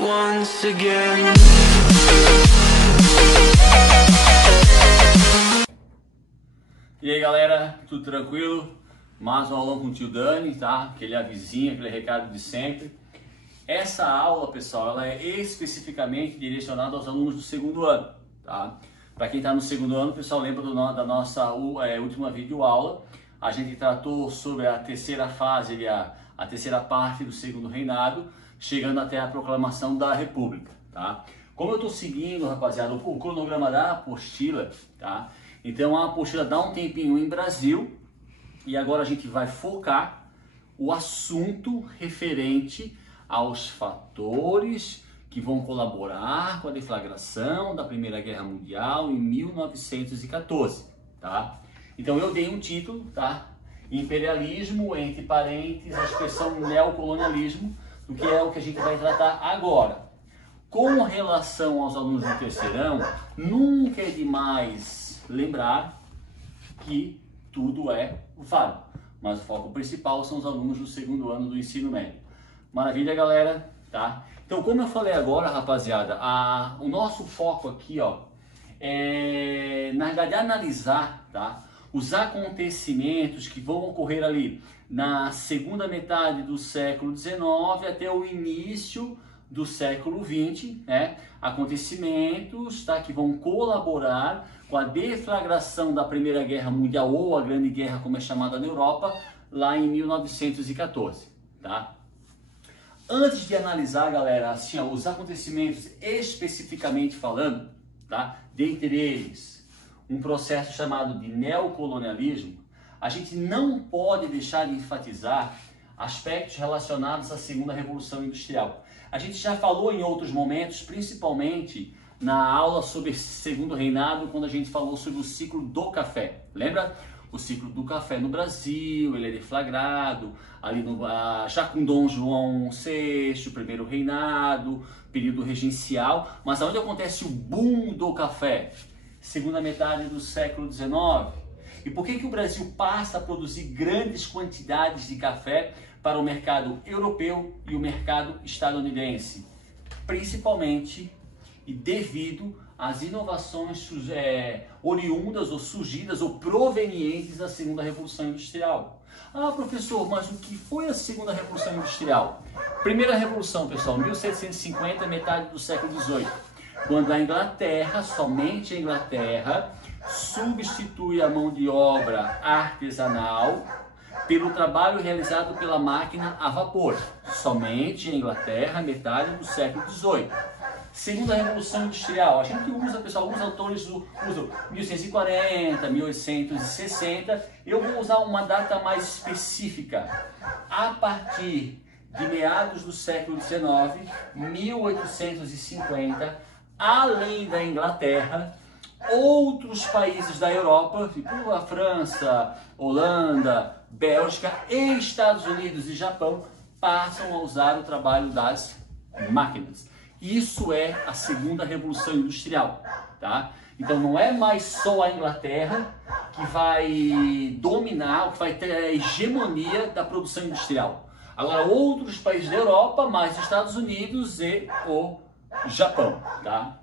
once again. E aí galera, tudo tranquilo? Mais um aulão com o tio Dani, tá? Aquele avisinho, aquele recado de sempre. Essa aula, pessoal, ela é especificamente direcionada aos alunos do segundo ano, tá? Para quem está no segundo ano, pessoal, lembra da nossa última videoaula. A gente tratou sobre a terceira fase, a terceira parte do segundo reinado, chegando até a proclamação da República, tá? Como eu estou seguindo, rapaziada, o cronograma da apostila, tá? Então a apostila dá um tempinho em Brasil e agora a gente vai focar o assunto referente aos fatores que vão colaborar com a deflagração da Primeira Guerra Mundial em 1914, tá? Então eu dei um título, tá? Imperialismo, entre parênteses, a expressão neocolonialismo, do que é o que a gente vai tratar agora. Com relação aos alunos do terceirão, nunca é demais lembrar que tudo é válido, mas o foco principal são os alunos do segundo ano do ensino médio. Maravilha, galera, tá? Então, como eu falei agora, rapaziada, o nosso foco aqui, ó, é, na verdade, analisar, tá, os acontecimentos que vão ocorrer ali na segunda metade do século XIX até o início do século XX, né? Acontecimentos, tá, que vão colaborar com a deflagração da Primeira Guerra Mundial, ou a Grande Guerra, como é chamada na Europa, lá em 1914, tá? Antes de analisar, galera, assim, ó, os acontecimentos especificamente falando, tá? Dentre eles, um processo chamado de neocolonialismo, a gente não pode deixar de enfatizar aspectos relacionados à Segunda Revolução Industrial. A gente já falou em outros momentos, principalmente na aula sobre Segundo Reinado, quando a gente falou sobre o ciclo do café. Lembra? O ciclo do café no Brasil, ele é deflagrado ali já com Dom João VI, primeiro reinado, período regencial. Mas onde acontece o boom do café? Segunda metade do século XIX. E por que o Brasil passa a produzir grandes quantidades de café para o mercado europeu e o mercado estadunidense? Principalmente e devido às inovações oriundas ou surgidas ou provenientes da Segunda Revolução Industrial. Ah, professor, mas o que foi a Segunda Revolução Industrial? Primeira Revolução, pessoal, 1750, metade do século XVIII, quando a Inglaterra, somente a Inglaterra, substitui a mão de obra artesanal pelo trabalho realizado pela máquina a vapor. Somente a Inglaterra, metade do século XVIII. Segunda Revolução Industrial, a gente usa, pessoal, alguns autores usam 1840, 1860, eu vou usar uma data mais específica. A partir de meados do século XIX, 1850, além da Inglaterra, outros países da Europa, tipo a França, Holanda, Bélgica, e Estados Unidos e Japão, passam a usar o trabalho das máquinas. Isso é a Segunda Revolução Industrial, tá? Então não é mais só a Inglaterra que vai dominar, que vai ter a hegemonia da produção industrial. Agora outros países da Europa, mais Estados Unidos e o Japão, tá?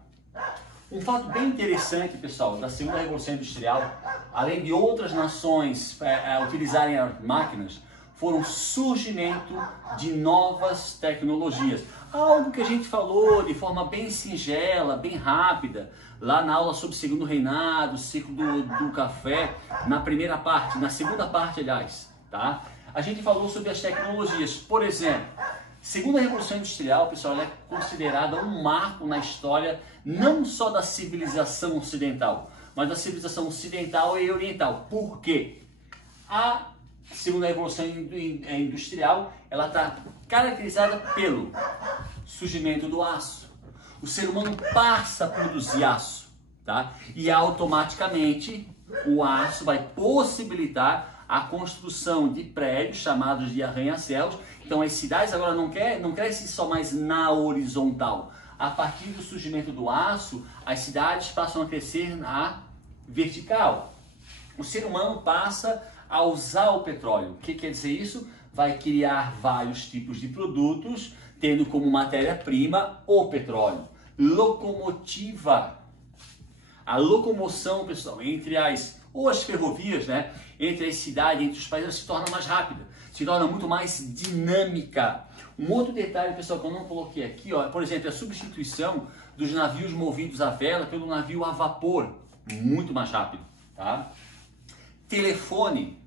Um fato bem interessante, pessoal, da Segunda Revolução Industrial, além de outras nações utilizarem as máquinas, foram o surgimento de novas tecnologias. Algo que a gente falou de forma bem singela, bem rápida, lá na aula sobre Segundo Reinado, ciclo do café, na primeira parte, na segunda parte, aliás, tá? A gente falou sobre as tecnologias. Por exemplo, Segunda Revolução Industrial, pessoal, ela é considerada um marco na história não só da civilização ocidental, mas da civilização ocidental e oriental. Por quê? A Segunda Revolução Industrial, ela está caracterizada pelo surgimento do aço. O ser humano passa a produzir aço, tá? E automaticamente o aço vai possibilitar a construção de prédios chamados de arranha-céus. Então as cidades agora não crescem só mais na horizontal. A partir do surgimento do aço, as cidades passam a crescer na vertical. O ser humano passa a usar o petróleo. O que quer dizer isso? Vai criar vários tipos de produtos tendo como matéria-prima o petróleo. Locomotiva. A locomoção, pessoal, entre as ferrovias, né, entre as cidades, entre os países, se torna mais rápida, se torna muito mais dinâmica. Um outro detalhe, pessoal, que eu não coloquei aqui, ó, por exemplo, a substituição dos navios movidos a vela pelo navio a vapor, muito mais rápido, tá? Telefone,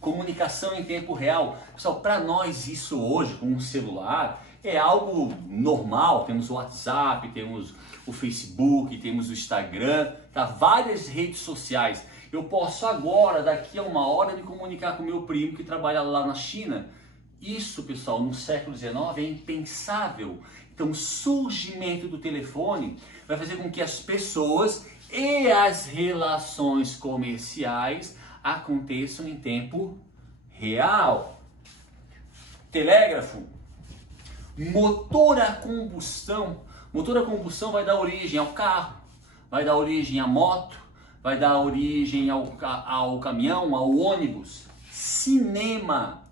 comunicação em tempo real. Pessoal, para nós isso hoje, com um celular, é algo normal. Temos o WhatsApp, temos o Facebook, temos o Instagram, tá? Várias redes sociais. Eu posso agora, daqui a uma hora, me comunicar com meu primo que trabalha lá na China. Isso, pessoal, no século XIX é impensável. Então, o surgimento do telefone vai fazer com que as pessoas e as relações comerciais aconteçam em tempo real. Telégrafo. Motor a combustão. Motor a combustão vai dar origem ao carro, vai dar origem à moto, vai dar origem ao caminhão, ao ônibus. Cinema.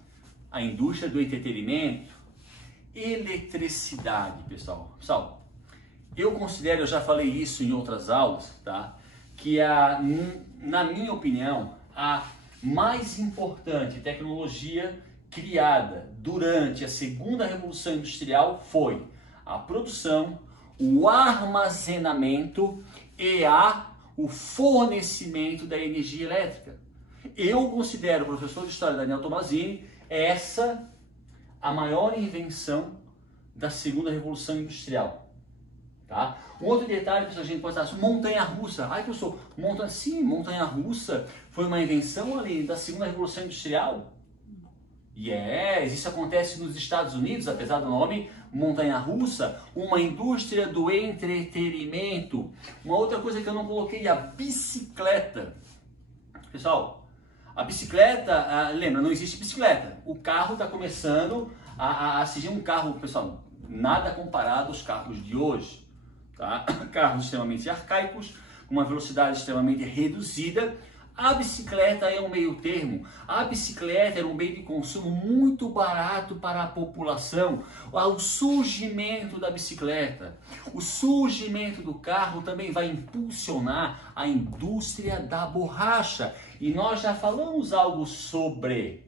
A indústria do entretenimento. Eletricidade, pessoal. Pessoal, eu considero, eu já falei isso em outras aulas, tá? Que na minha opinião, a mais importante tecnologia criada durante a segunda revolução industrial foi a produção, o armazenamento e o fornecimento da energia elétrica. Eu considero, professor de História Daniel Tomazini, essa a maior invenção da segunda revolução industrial. Tá? Um outro detalhe que a gente pode estar, montanha-russa. Ai, professor, montanha-russa foi uma invenção ali da segunda revolução industrial? Yes, isso acontece nos Estados Unidos, apesar do nome montanha-russa, uma indústria do entretenimento. Uma outra coisa que eu não coloquei, a bicicleta. Pessoal, a bicicleta, lembra, não existe bicicleta. O carro está começando a seguir um carro, pessoal, nada comparado aos carros de hoje. Tá? Carros extremamente arcaicos, com uma velocidade extremamente reduzida. A bicicleta é um meio termo. A bicicleta era um meio de consumo muito barato para a população. O surgimento da bicicleta, o surgimento do carro também vai impulsionar a indústria da borracha. E nós já falamos algo sobre,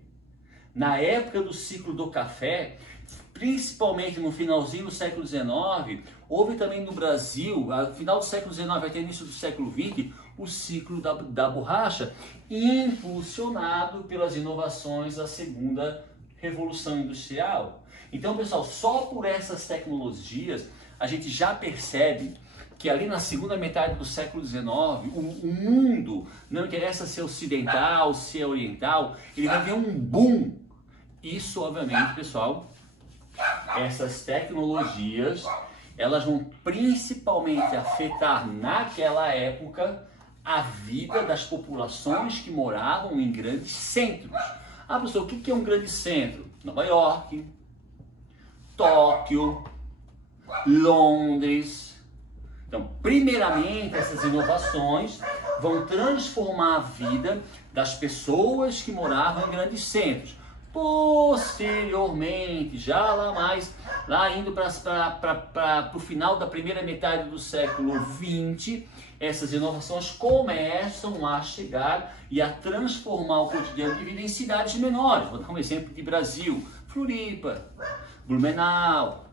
na época do ciclo do café, principalmente no finalzinho do século XIX, houve também no Brasil, no final do século XIX até início do século XX, o ciclo da borracha, impulsionado pelas inovações da segunda revolução industrial. Então, pessoal, só por essas tecnologias a gente já percebe que ali na segunda metade do século XIX, o mundo, não interessa se é ocidental, se é oriental, ele vai ver um boom. Isso, obviamente, pessoal, essas tecnologias, elas vão principalmente afetar naquela época a vida das populações que moravam em grandes centros. Ah, professor, o que é um grande centro? Nova York, Tóquio, Londres. Então, primeiramente, essas inovações vão transformar a vida das pessoas que moravam em grandes centros. Posteriormente, já lá indo para o final da primeira metade do século XX, essas inovações começam a chegar e a transformar o cotidiano de vida em cidades menores. Vou dar um exemplo de Brasil: Floripa, Blumenau,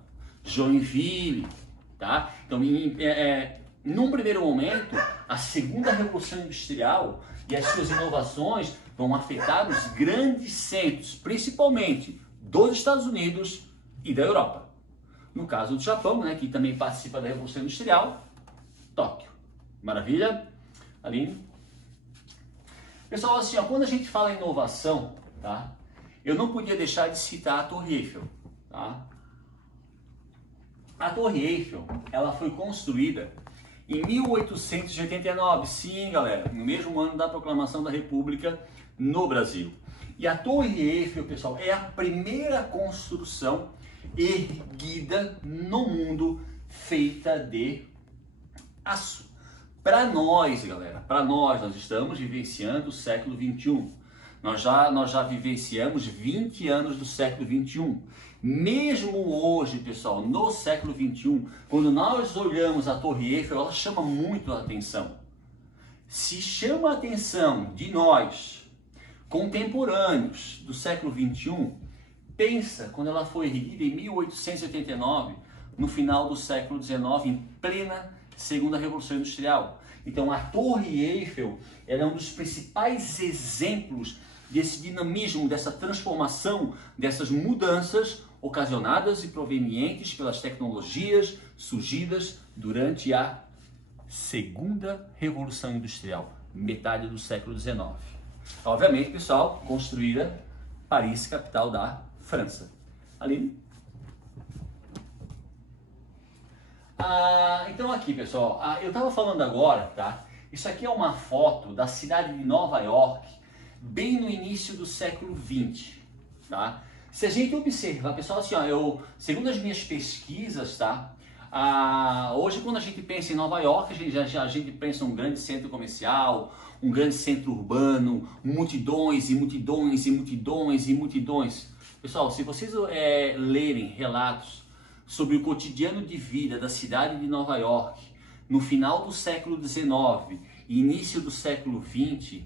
Joinville. Tá? Então, num primeiro momento, a segunda revolução industrial e as suas inovações vão afetar os grandes centros, principalmente dos Estados Unidos e da Europa. No caso do Japão, né, que também participa da Revolução Industrial, Tóquio. Maravilha? Aline? Pessoal, assim, ó, quando a gente fala em inovação, tá, eu não podia deixar de citar a Torre Eiffel. Tá? A Torre Eiffel, ela foi construída em 1889, sim, galera, no mesmo ano da proclamação da República no Brasil. E a Torre Eiffel, pessoal, é a primeira construção erguida no mundo feita de aço. Para nós, galera, nós estamos vivenciando o século XXI. Nós já vivenciamos 20 anos do século XXI. Mesmo hoje, pessoal, no século XXI, quando nós olhamos a Torre Eiffel, ela chama muito a atenção. Se chama a atenção de nós, contemporâneos do século XXI, pensa quando ela foi erguida em 1889, no final do século XIX, em plena Segunda Revolução Industrial. Então a Torre Eiffel ela é um dos principais exemplos desse dinamismo, dessa transformação, dessas mudanças ocasionadas e provenientes pelas tecnologias surgidas durante a Segunda Revolução Industrial, metade do século XIX. Obviamente, pessoal, construída Paris, capital da França. Aline? Então aqui, pessoal, eu estava falando agora, tá? Isso aqui é uma foto da cidade de Nova York, bem no início do século XX, tá? Se a gente observar, pessoal, assim, ó, segundo as minhas pesquisas, tá? Hoje, quando a gente pensa em Nova York, a gente pensa em um grande centro comercial, um grande centro urbano, multidões e multidões e multidões e multidões. Pessoal, se vocês lerem relatos sobre o cotidiano de vida da cidade de Nova York no final do século XIX e início do século XX,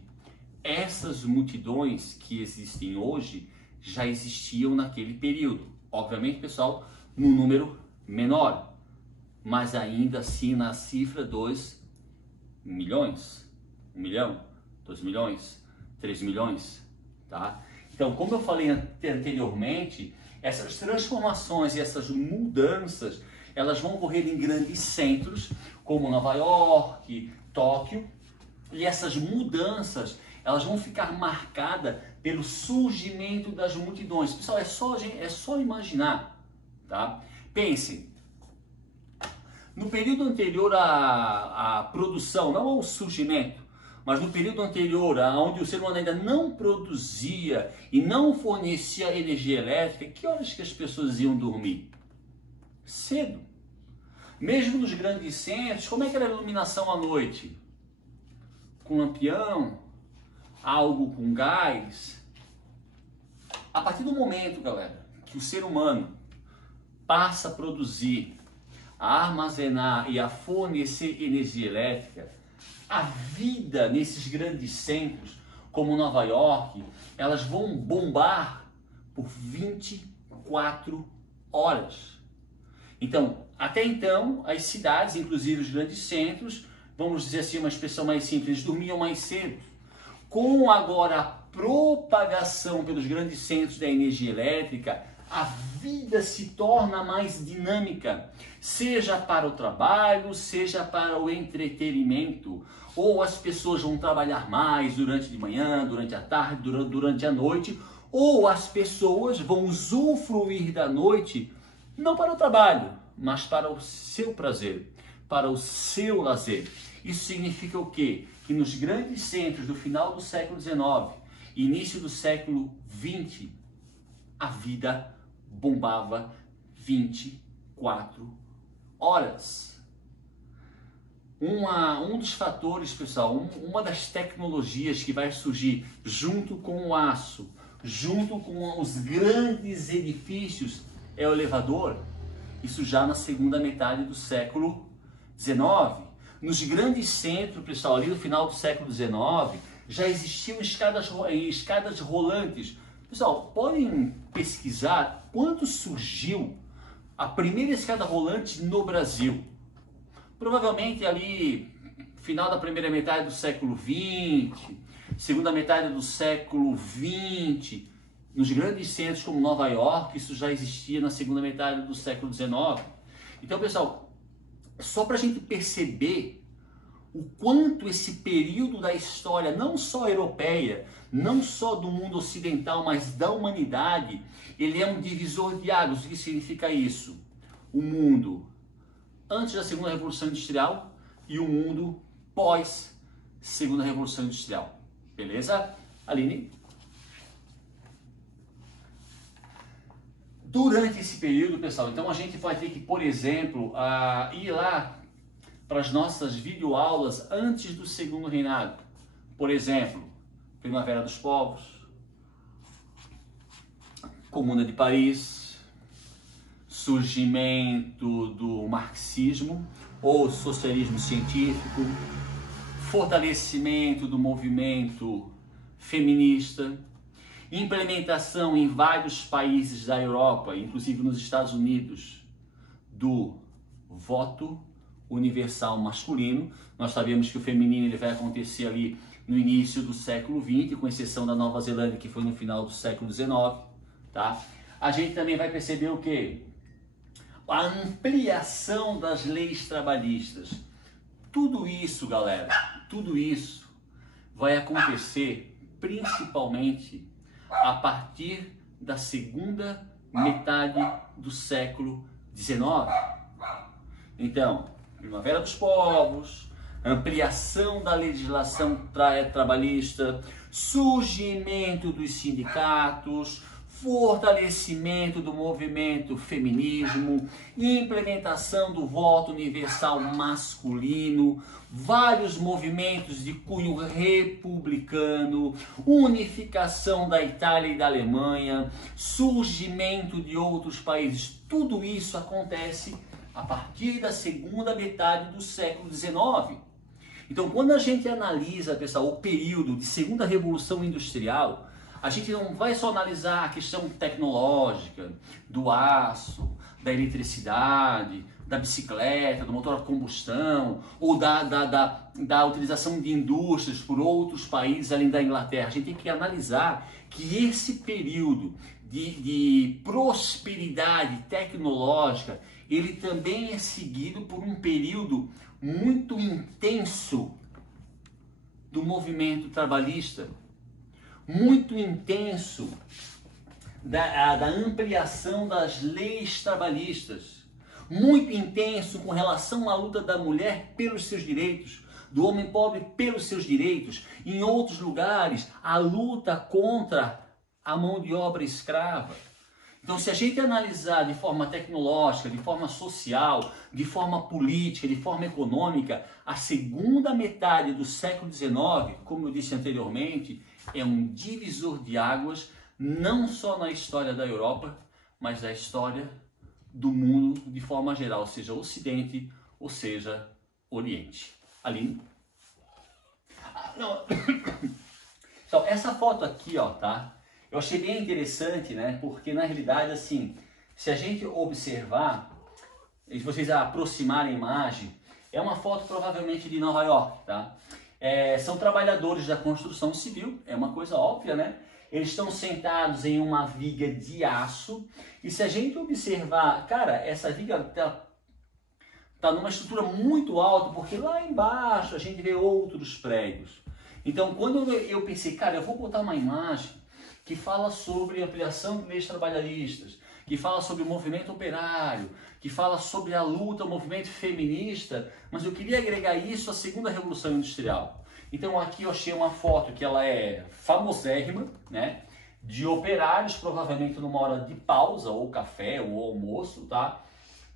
essas multidões que existem hoje já existiam naquele período. Obviamente, pessoal, num número menor, mas ainda assim na cifra 2 milhões, 1 milhão, 2 milhões, 3 milhões, tá? Então, como eu falei anteriormente, essas transformações e essas mudanças, elas vão ocorrer em grandes centros, como Nova York, Tóquio, e essas mudanças, elas vão ficar marcadas pelo surgimento das multidões. Pessoal, é só imaginar, tá? Pensem, no período anterior à produção, não ao surgimento, mas no período anterior, onde o ser humano ainda não produzia e não fornecia energia elétrica, que horas que as pessoas iam dormir? Cedo. Mesmo nos grandes centros, como é que era a iluminação à noite? Com lampião? Algo com gás? A partir do momento, galera, que o ser humano passa a produzir, a armazenar e a fornecer energia elétrica, a vida nesses grandes centros, como Nova York, elas vão bombar por 24 horas. Então, até então, as cidades, inclusive os grandes centros, vamos dizer assim, uma expressão mais simples, dormiam mais cedo. Com agora a propagação pelos grandes centros da energia elétrica, a vida se torna mais dinâmica, seja para o trabalho, seja para o entretenimento. Ou as pessoas vão trabalhar mais durante de manhã, durante a tarde, durante a noite, ou as pessoas vão usufruir da noite, não para o trabalho, mas para o seu prazer, para o seu lazer. Isso significa o quê? Que nos grandes centros do final do século XIX, início do século XX, a vida bombava 24 horas. Um dos fatores, pessoal, uma das tecnologias que vai surgir junto com o aço, junto com os grandes edifícios, é o elevador. Isso já na segunda metade do século XIX. Nos grandes centros, pessoal, ali no final do século XIX, já existiam escadas rolantes. Pessoal, podem pesquisar quando surgiu a primeira escada rolante no Brasil. Provavelmente ali, final da primeira metade do século XX, segunda metade do século XX, nos grandes centros como Nova York, isso já existia na segunda metade do século XIX. Então, pessoal, só para a gente perceber o quanto esse período da história, não só europeia, não só do mundo ocidental, mas da humanidade, ele é um divisor de águas. O que significa isso? O mundo antes da Segunda Revolução Industrial e o mundo pós Segunda Revolução Industrial. Beleza? Aline? Durante esse período, pessoal, então a gente vai ter que, por exemplo, ir lá para as nossas videoaulas antes do Segundo Reinado. Por exemplo, Primavera dos Povos, Comuna de Paris, surgimento do marxismo ou socialismo científico, fortalecimento do movimento feminista, implementação em vários países da Europa, inclusive nos Estados Unidos, do voto universal masculino. Nós sabemos que o feminino ele vai acontecer ali no início do século XX, com exceção da Nova Zelândia, que foi no final do século XIX, tá? A gente também vai perceber o quê? A ampliação das leis trabalhistas. Tudo isso, galera, tudo isso vai acontecer principalmente a partir da segunda metade do século XIX. Então, Primavera dos Povos, ampliação da legislação trabalhista, surgimento dos sindicatos, fortalecimento do movimento feminismo, implementação do voto universal masculino, vários movimentos de cunho republicano, unificação da Itália e da Alemanha, surgimento de outros países. Tudo isso acontece a partir da segunda metade do século XIX. Então, quando a gente analisa, pessoal, o período de segunda revolução industrial, a gente não vai só analisar a questão tecnológica, do aço, da eletricidade, da bicicleta, do motor a combustão, ou da utilização de indústrias por outros países além da Inglaterra. A gente tem que analisar que esse período de prosperidade tecnológica, ele também é seguido por um período muito intenso do movimento trabalhista, muito intenso da ampliação das leis trabalhistas, muito intenso com relação à luta da mulher pelos seus direitos, do homem pobre pelos seus direitos. Em outros lugares, a luta contra a mão de obra escrava. Então, se a gente analisar de forma tecnológica, de forma social, de forma política, de forma econômica, a segunda metade do século XIX, como eu disse anteriormente, é um divisor de águas, não só na história da Europa, mas na história do mundo de forma geral, seja Ocidente ou seja Oriente. Aline? Não. Então, essa foto aqui, ó, tá? Eu achei bem interessante, né? Porque na realidade, assim, se a gente observar, e se vocês aproximarem a imagem, é uma foto provavelmente de Nova York, tá? São trabalhadores da construção civil, é uma coisa óbvia, né? Eles estão sentados em uma viga de aço, e se a gente observar, cara, essa viga tá numa estrutura muito alta, porque lá embaixo a gente vê outros prédios. Então, quando eu pensei, cara, eu vou botar uma imagem que fala sobre ampliação de leis trabalhistas, que fala sobre o movimento operário, que fala sobre a luta, o movimento feminista, mas eu queria agregar isso à segunda revolução industrial. Então aqui eu achei uma foto que ela é famosérrima, né? De operários, provavelmente numa hora de pausa, ou café, ou almoço, tá?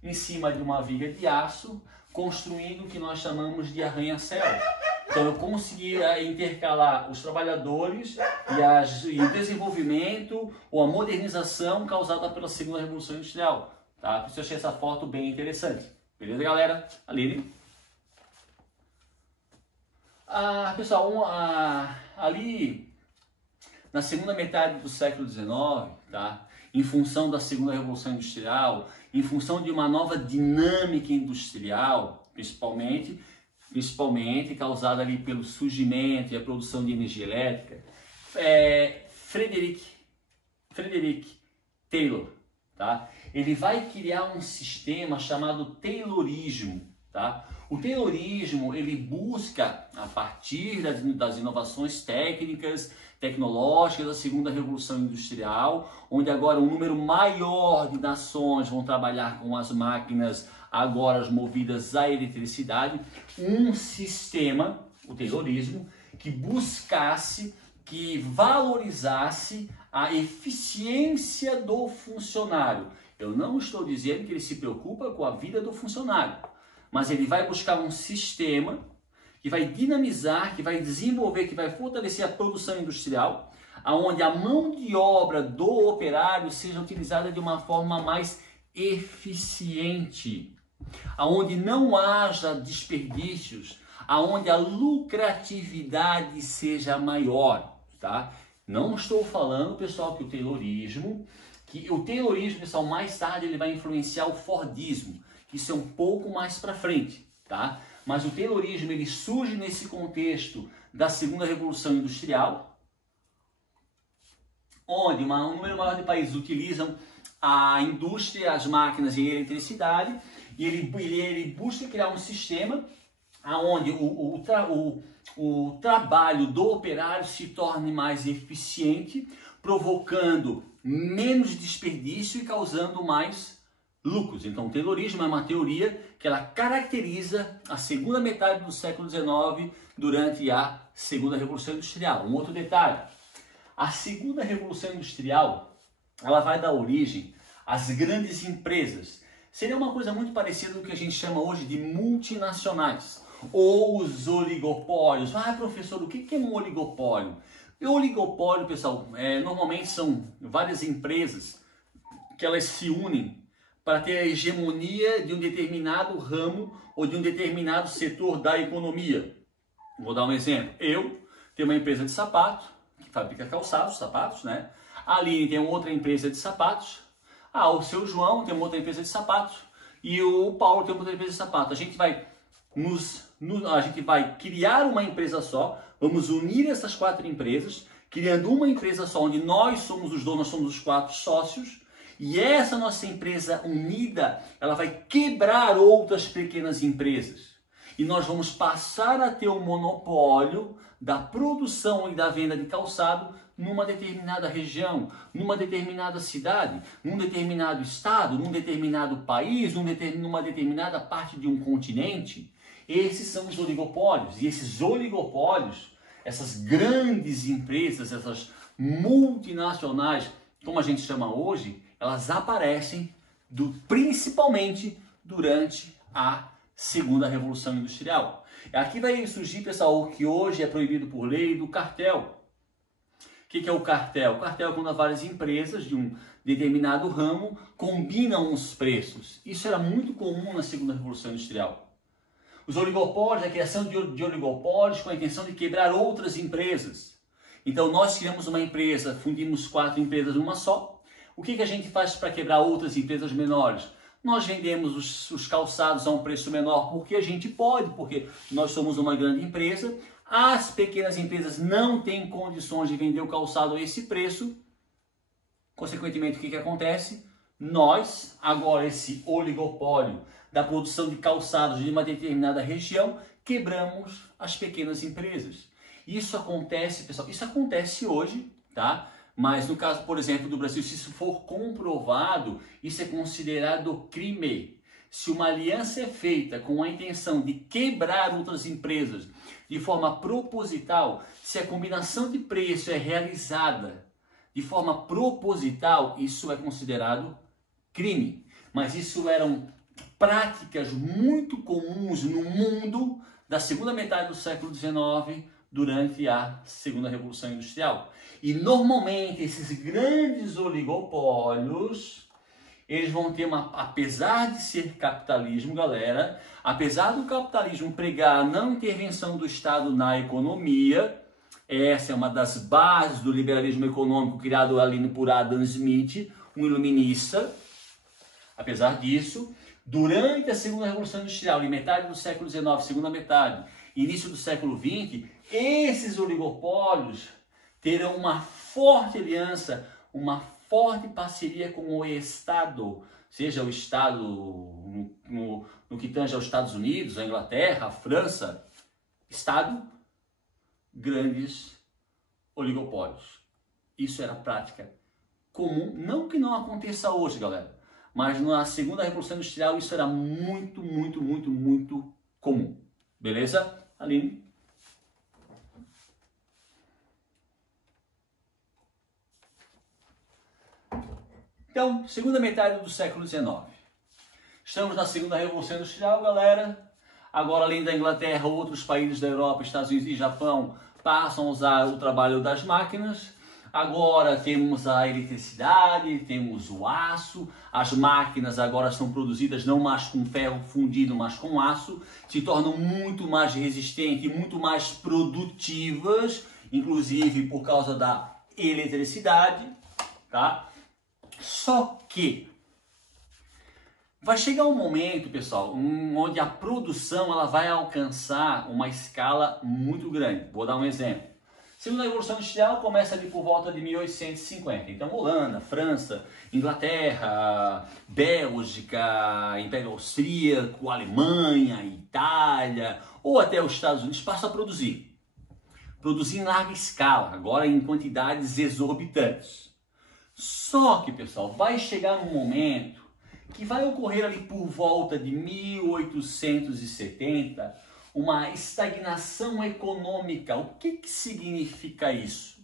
Em cima de uma viga de aço, construindo o que nós chamamos de arranha-céu. Então eu consegui intercalar os trabalhadores e o desenvolvimento ou a modernização causada pela segunda revolução industrial, tá? Por isso eu achei essa foto bem interessante. Beleza, galera? Aline? Pessoal, ali na segunda metade do século XIX, tá? Em função da segunda revolução industrial, em função de uma nova dinâmica industrial, principalmente causada ali pelo surgimento e a produção de energia elétrica, Frederick Taylor, tá? Ele vai criar um sistema chamado Taylorismo, tá? O Taylorismo, ele busca, a partir das inovações tecnológicas da segunda revolução industrial, onde agora um número maior de nações vão trabalhar com as máquinas agora movidas à eletricidade, um sistema, o Taylorismo, que buscasse, que valorizasse a eficiência do funcionário. Eu não estou dizendo que ele se preocupa com a vida do funcionário, mas ele vai buscar um sistema que vai dinamizar, que vai desenvolver, que vai fortalecer a produção industrial, onde a mão de obra do operário seja utilizada de uma forma mais eficiente, aonde não haja desperdícios, aonde a lucratividade seja maior, tá? Não estou falando, pessoal, que o Taylorismo, pessoal, mais tarde ele vai influenciar o Fordismo, que isso é um pouco mais para frente, tá? Mas o Taylorismo, ele surge nesse contexto da segunda revolução industrial, onde um número maior de países utilizam a indústria, as máquinas e a eletricidade, e ele busca criar um sistema onde o trabalho do operário se torne mais eficiente, provocando menos desperdício e causando mais lucros. Então, o Taylorismo é uma teoria que ela caracteriza a segunda metade do século XIX durante a segunda Revolução Industrial. Um outro detalhe, a segunda Revolução Industrial, ela vai dar origem às grandes empresas. Seria uma coisa muito parecida com o que a gente chama hoje de multinacionais, ou os oligopólios. Ah, professor, o que é um oligopólio? O oligopólio, pessoal, normalmente são várias empresas que elas se unem para ter a hegemonia de um determinado ramo ou de um determinado setor da economia. Vou dar um exemplo. Eu tenho uma empresa de sapato, que fabrica calçados, sapatos, né? A Aline tem outra empresa de sapatos. O seu João tem uma outra empresa de sapatos. E o Paulo tem uma outra empresa de sapatos. A gente vai criar uma empresa só, vamos unir essas 4 empresas, criando uma empresa só, onde nós somos os donos, somos os 4 sócios, e essa nossa empresa unida, ela vai quebrar outras pequenas empresas. E nós vamos passar a ter o monopólio da produção e da venda de calçado numa determinada região, numa determinada cidade, num determinado estado, num determinado país, numa determinada parte de um continente. Esses são os oligopólios. E esses oligopólios, essas grandes empresas, essas multinacionais, como a gente chama hoje, elas aparecem principalmente durante a segunda Revolução Industrial. Aqui vai surgir, pessoal, o que hoje é proibido por lei, do cartel. O que é o cartel? O cartel é quando várias empresas de um determinado ramo combinam os preços. Isso era muito comum na segunda Revolução Industrial. Os oligopólios, a criação de oligopólios com a intenção de quebrar outras empresas. Então nós criamos uma empresa, fundimos 4 empresas numa só. O que a gente faz para quebrar outras empresas menores? Nós vendemos os calçados a um preço menor porque a gente pode, porque nós somos uma grande empresa. As pequenas empresas não têm condições de vender o calçado a esse preço. Consequentemente, o que acontece? Nós, agora esse oligopólio da produção de calçados de uma determinada região, quebramos as pequenas empresas. Isso acontece, pessoal, isso acontece hoje, tá? Mas no caso, por exemplo, do Brasil, se isso for comprovado, isso é considerado crime. Se uma aliança é feita com a intenção de quebrar outras empresas de forma proposital, se a combinação de preço é realizada de forma proposital, isso é considerado crime. Mas isso eram práticas muito comuns no mundo da segunda metade do século XIX, durante a segunda Revolução Industrial. E normalmente esses grandes oligopólios, eles vão ter apesar de ser capitalismo, galera, apesar do capitalismo pregar a não intervenção do Estado na economia, essa é uma das bases do liberalismo econômico criado ali por Adam Smith, um iluminista. Apesar disso, durante a segunda Revolução Industrial, em metade do século XIX, segunda metade, início do século XX, esses oligopólios terão uma forte aliança, uma forte parceria com o Estado, seja o Estado no que tange aos Estados Unidos, a Inglaterra, a França, Estado, grandes oligopólios. Isso era prática comum, não que não aconteça hoje, galera, mas na segunda Revolução Industrial isso era muito, muito, muito, muito comum. Beleza, Aline? Então, segunda metade do século XIX. Estamos na segunda Revolução Industrial, galera. Agora, além da Inglaterra, outros países da Europa, Estados Unidos e Japão passam a usar o trabalho das máquinas. Agora temos a eletricidade, temos o aço, as máquinas agora são produzidas não mais com ferro fundido, mas com aço, se tornam muito mais resistentes, muito mais produtivas, inclusive por causa da eletricidade, tá? Só que vai chegar um momento, pessoal, onde a produção ela vai alcançar uma escala muito grande. Vou dar um exemplo. Segunda Revolução Industrial começa ali por volta de 1850. Então, Holanda, França, Inglaterra, Bélgica, Império Austríaco, Alemanha, Itália, ou até os Estados Unidos passam a produzir. Produzir em larga escala, agora em quantidades exorbitantes. Só que, pessoal, vai chegar um momento que vai ocorrer ali por volta de 1870, uma estagnação econômica. O que significa isso?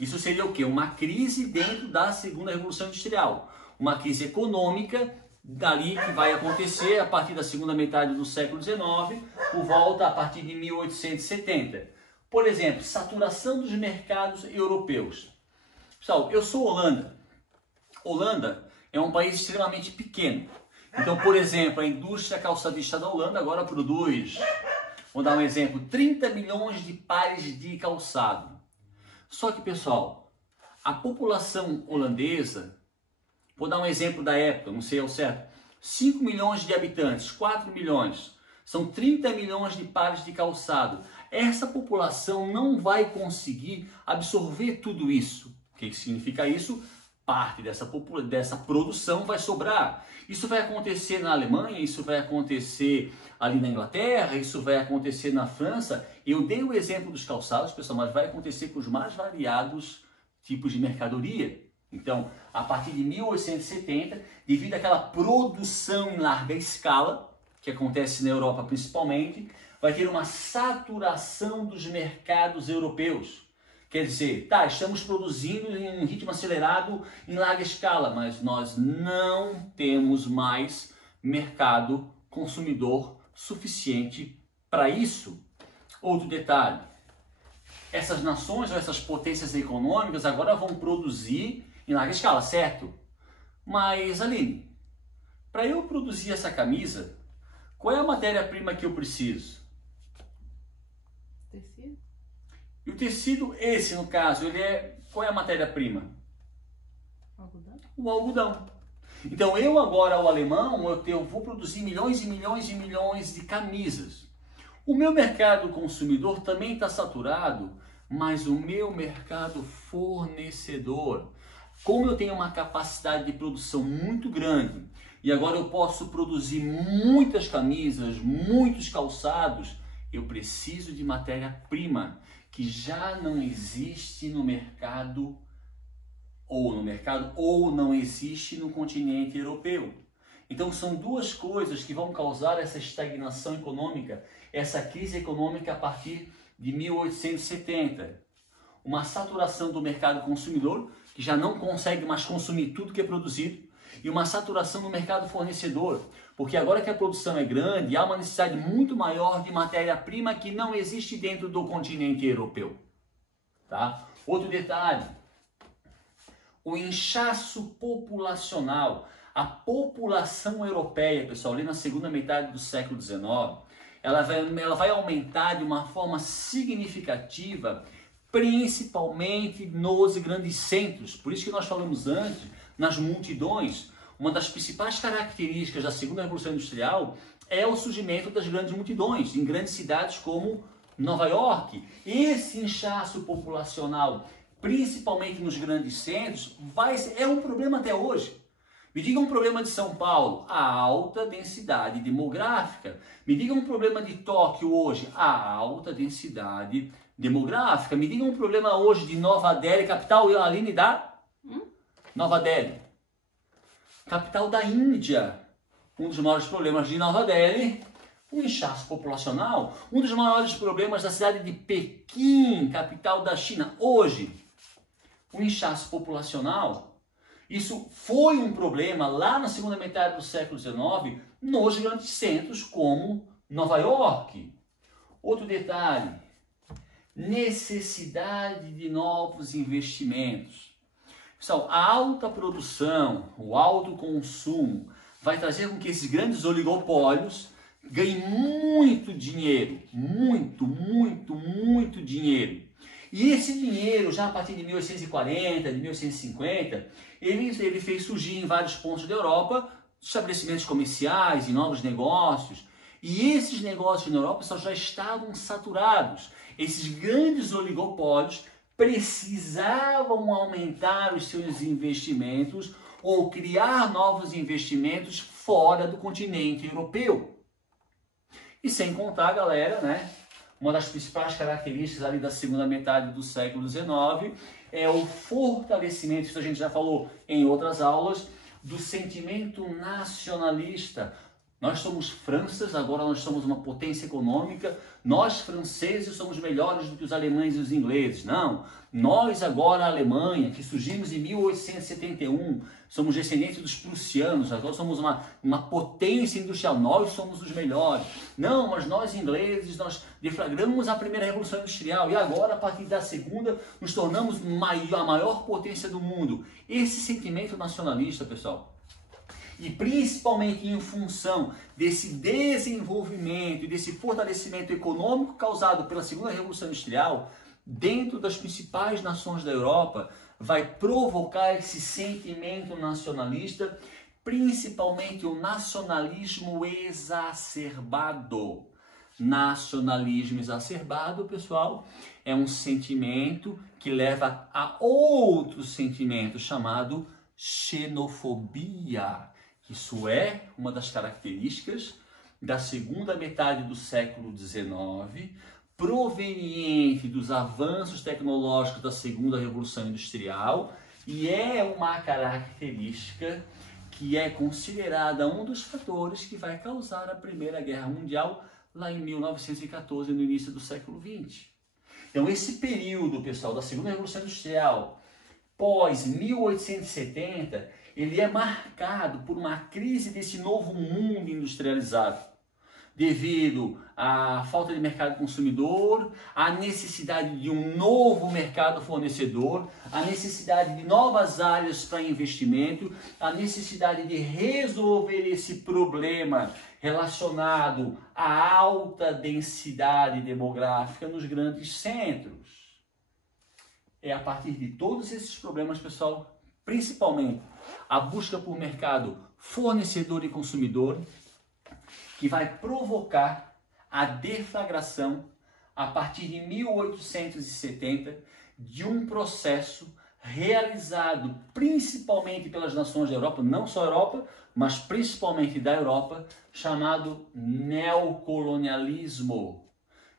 Isso seria o quê? Uma crise dentro da segunda Revolução Industrial. Uma crise econômica dali que vai acontecer a partir da segunda metade do século XIX, por volta a partir de 1870. Por exemplo, saturação dos mercados europeus. Pessoal, eu sou Holanda. Holanda é um país extremamente pequeno. Então, por exemplo, a indústria calçadista da Holanda agora produz, vou dar um exemplo, 30 milhões de pares de calçado. Só que, pessoal, a população holandesa, vou dar um exemplo da época, não sei ao certo, 5 milhões de habitantes, 4 milhões, são 30 milhões de pares de calçado. Essa população não vai conseguir absorver tudo isso. O que significa isso? Parte dessa produção vai sobrar. Isso vai acontecer na Alemanha, isso vai acontecer ali na Inglaterra, isso vai acontecer na França. Eu dei o exemplo dos calçados, pessoal, mas vai acontecer com os mais variados tipos de mercadoria. Então, a partir de 1870, devido àquela produção em larga escala, que acontece na Europa principalmente, vai ter uma saturação dos mercados europeus. Quer dizer, tá, estamos produzindo em um ritmo acelerado, em larga escala, mas nós não temos mais mercado consumidor suficiente para isso. Outro detalhe, essas nações ou essas potências econômicas agora vão produzir em larga escala, certo? Mas, Aline, para eu produzir essa camisa, qual é a matéria-prima que eu preciso? Tecido. E o tecido, esse no caso, qual é a matéria-prima? Algodão. O algodão. Então eu agora, o alemão, eu vou produzir milhões e milhões e milhões de camisas. O meu mercado consumidor também está saturado, mas o meu mercado fornecedor, como eu tenho uma capacidade de produção muito grande, e agora eu posso produzir muitas camisas, muitos calçados, eu preciso de matéria-prima que já não existe no mercado ou não existe no continente europeu. Então são duas coisas que vão causar essa estagnação econômica, essa crise econômica a partir de 1870. Uma saturação do mercado consumidor, que já não consegue mais consumir tudo que é produzido, e uma saturação no mercado fornecedor, porque agora que a produção é grande, há uma necessidade muito maior de matéria-prima que não existe dentro do continente europeu. Tá? Outro detalhe, o inchaço populacional. A população europeia, pessoal, ali na segunda metade do século XIX, ela vai aumentar de uma forma significativa, principalmente nos grandes centros. Por isso que nós falamos antes, nas multidões. Uma das principais características da segunda Revolução Industrial é o surgimento das grandes multidões, em grandes cidades como Nova York. Esse inchaço populacional, principalmente nos grandes centros, é um problema até hoje. Me diga um problema de São Paulo, a alta densidade demográfica. Me diga um problema de Tóquio hoje, a alta densidade demográfica. Me diga um problema hoje de Nova Delhi, capital, Aline, da Nova Delhi, capital da Índia. Um dos maiores problemas de Nova Delhi, o inchaço populacional. Um dos maiores problemas da cidade de Pequim, capital da China, hoje, o inchaço populacional. Isso foi um problema lá na segunda metade do século XIX, nos grandes centros como Nova York. Outro detalhe, necessidade de novos investimentos. Pessoal, a alta produção, o alto consumo vai trazer com que esses grandes oligopólios ganhem muito dinheiro, muito dinheiro. E esse dinheiro, já a partir de 1840, de 1850, ele fez surgir em vários pontos da Europa estabelecimentos comerciais e novos negócios. E esses negócios na Europa já estavam saturados. Esses grandes oligopólios precisavam aumentar os seus investimentos ou criar novos investimentos fora do continente europeu. E sem contar, galera, né? Uma das principais características ali da segunda metade do século XIX é o fortalecimento, isso a gente já falou em outras aulas, do sentimento nacionalista. Nós somos Franças, agora nós somos uma potência econômica, nós franceses somos melhores do que os alemães e os ingleses. Não, nós agora, a Alemanha, que surgimos em 1871, somos descendentes dos prussianos, agora somos uma potência industrial, nós somos os melhores. Não, mas nós ingleses, nós deflagramos a primeira revolução industrial e agora, a partir da segunda, nos tornamos a maior potência do mundo. Esse sentimento nacionalista, pessoal, e principalmente em função desse desenvolvimento e desse fortalecimento econômico causado pela segunda revolução industrial, dentro das principais nações da Europa, vai provocar esse sentimento nacionalista, principalmente o nacionalismo exacerbado. Nacionalismo exacerbado, pessoal, é um sentimento que leva a outro sentimento chamado xenofobia. Isso é uma das características da segunda metade do século XIX, proveniente dos avanços tecnológicos da segunda revolução industrial, e é uma característica que é considerada um dos fatores que vai causar a Primeira Guerra Mundial lá em 1914, no início do século XX. Então esse período, pessoal, da segunda revolução industrial, pós 1870, ele é marcado por uma crise desse novo mundo industrializado, devido à falta de mercado consumidor, à necessidade de um novo mercado fornecedor, à necessidade de novas áreas para investimento, à necessidade de resolver esse problema relacionado à alta densidade demográfica nos grandes centros. É a partir de todos esses problemas, pessoal, principalmente a busca por mercado fornecedor e consumidor, que vai provocar a deflagração, a partir de 1870, de um processo realizado principalmente pelas nações da Europa, não só a Europa, mas principalmente da Europa, chamado neocolonialismo.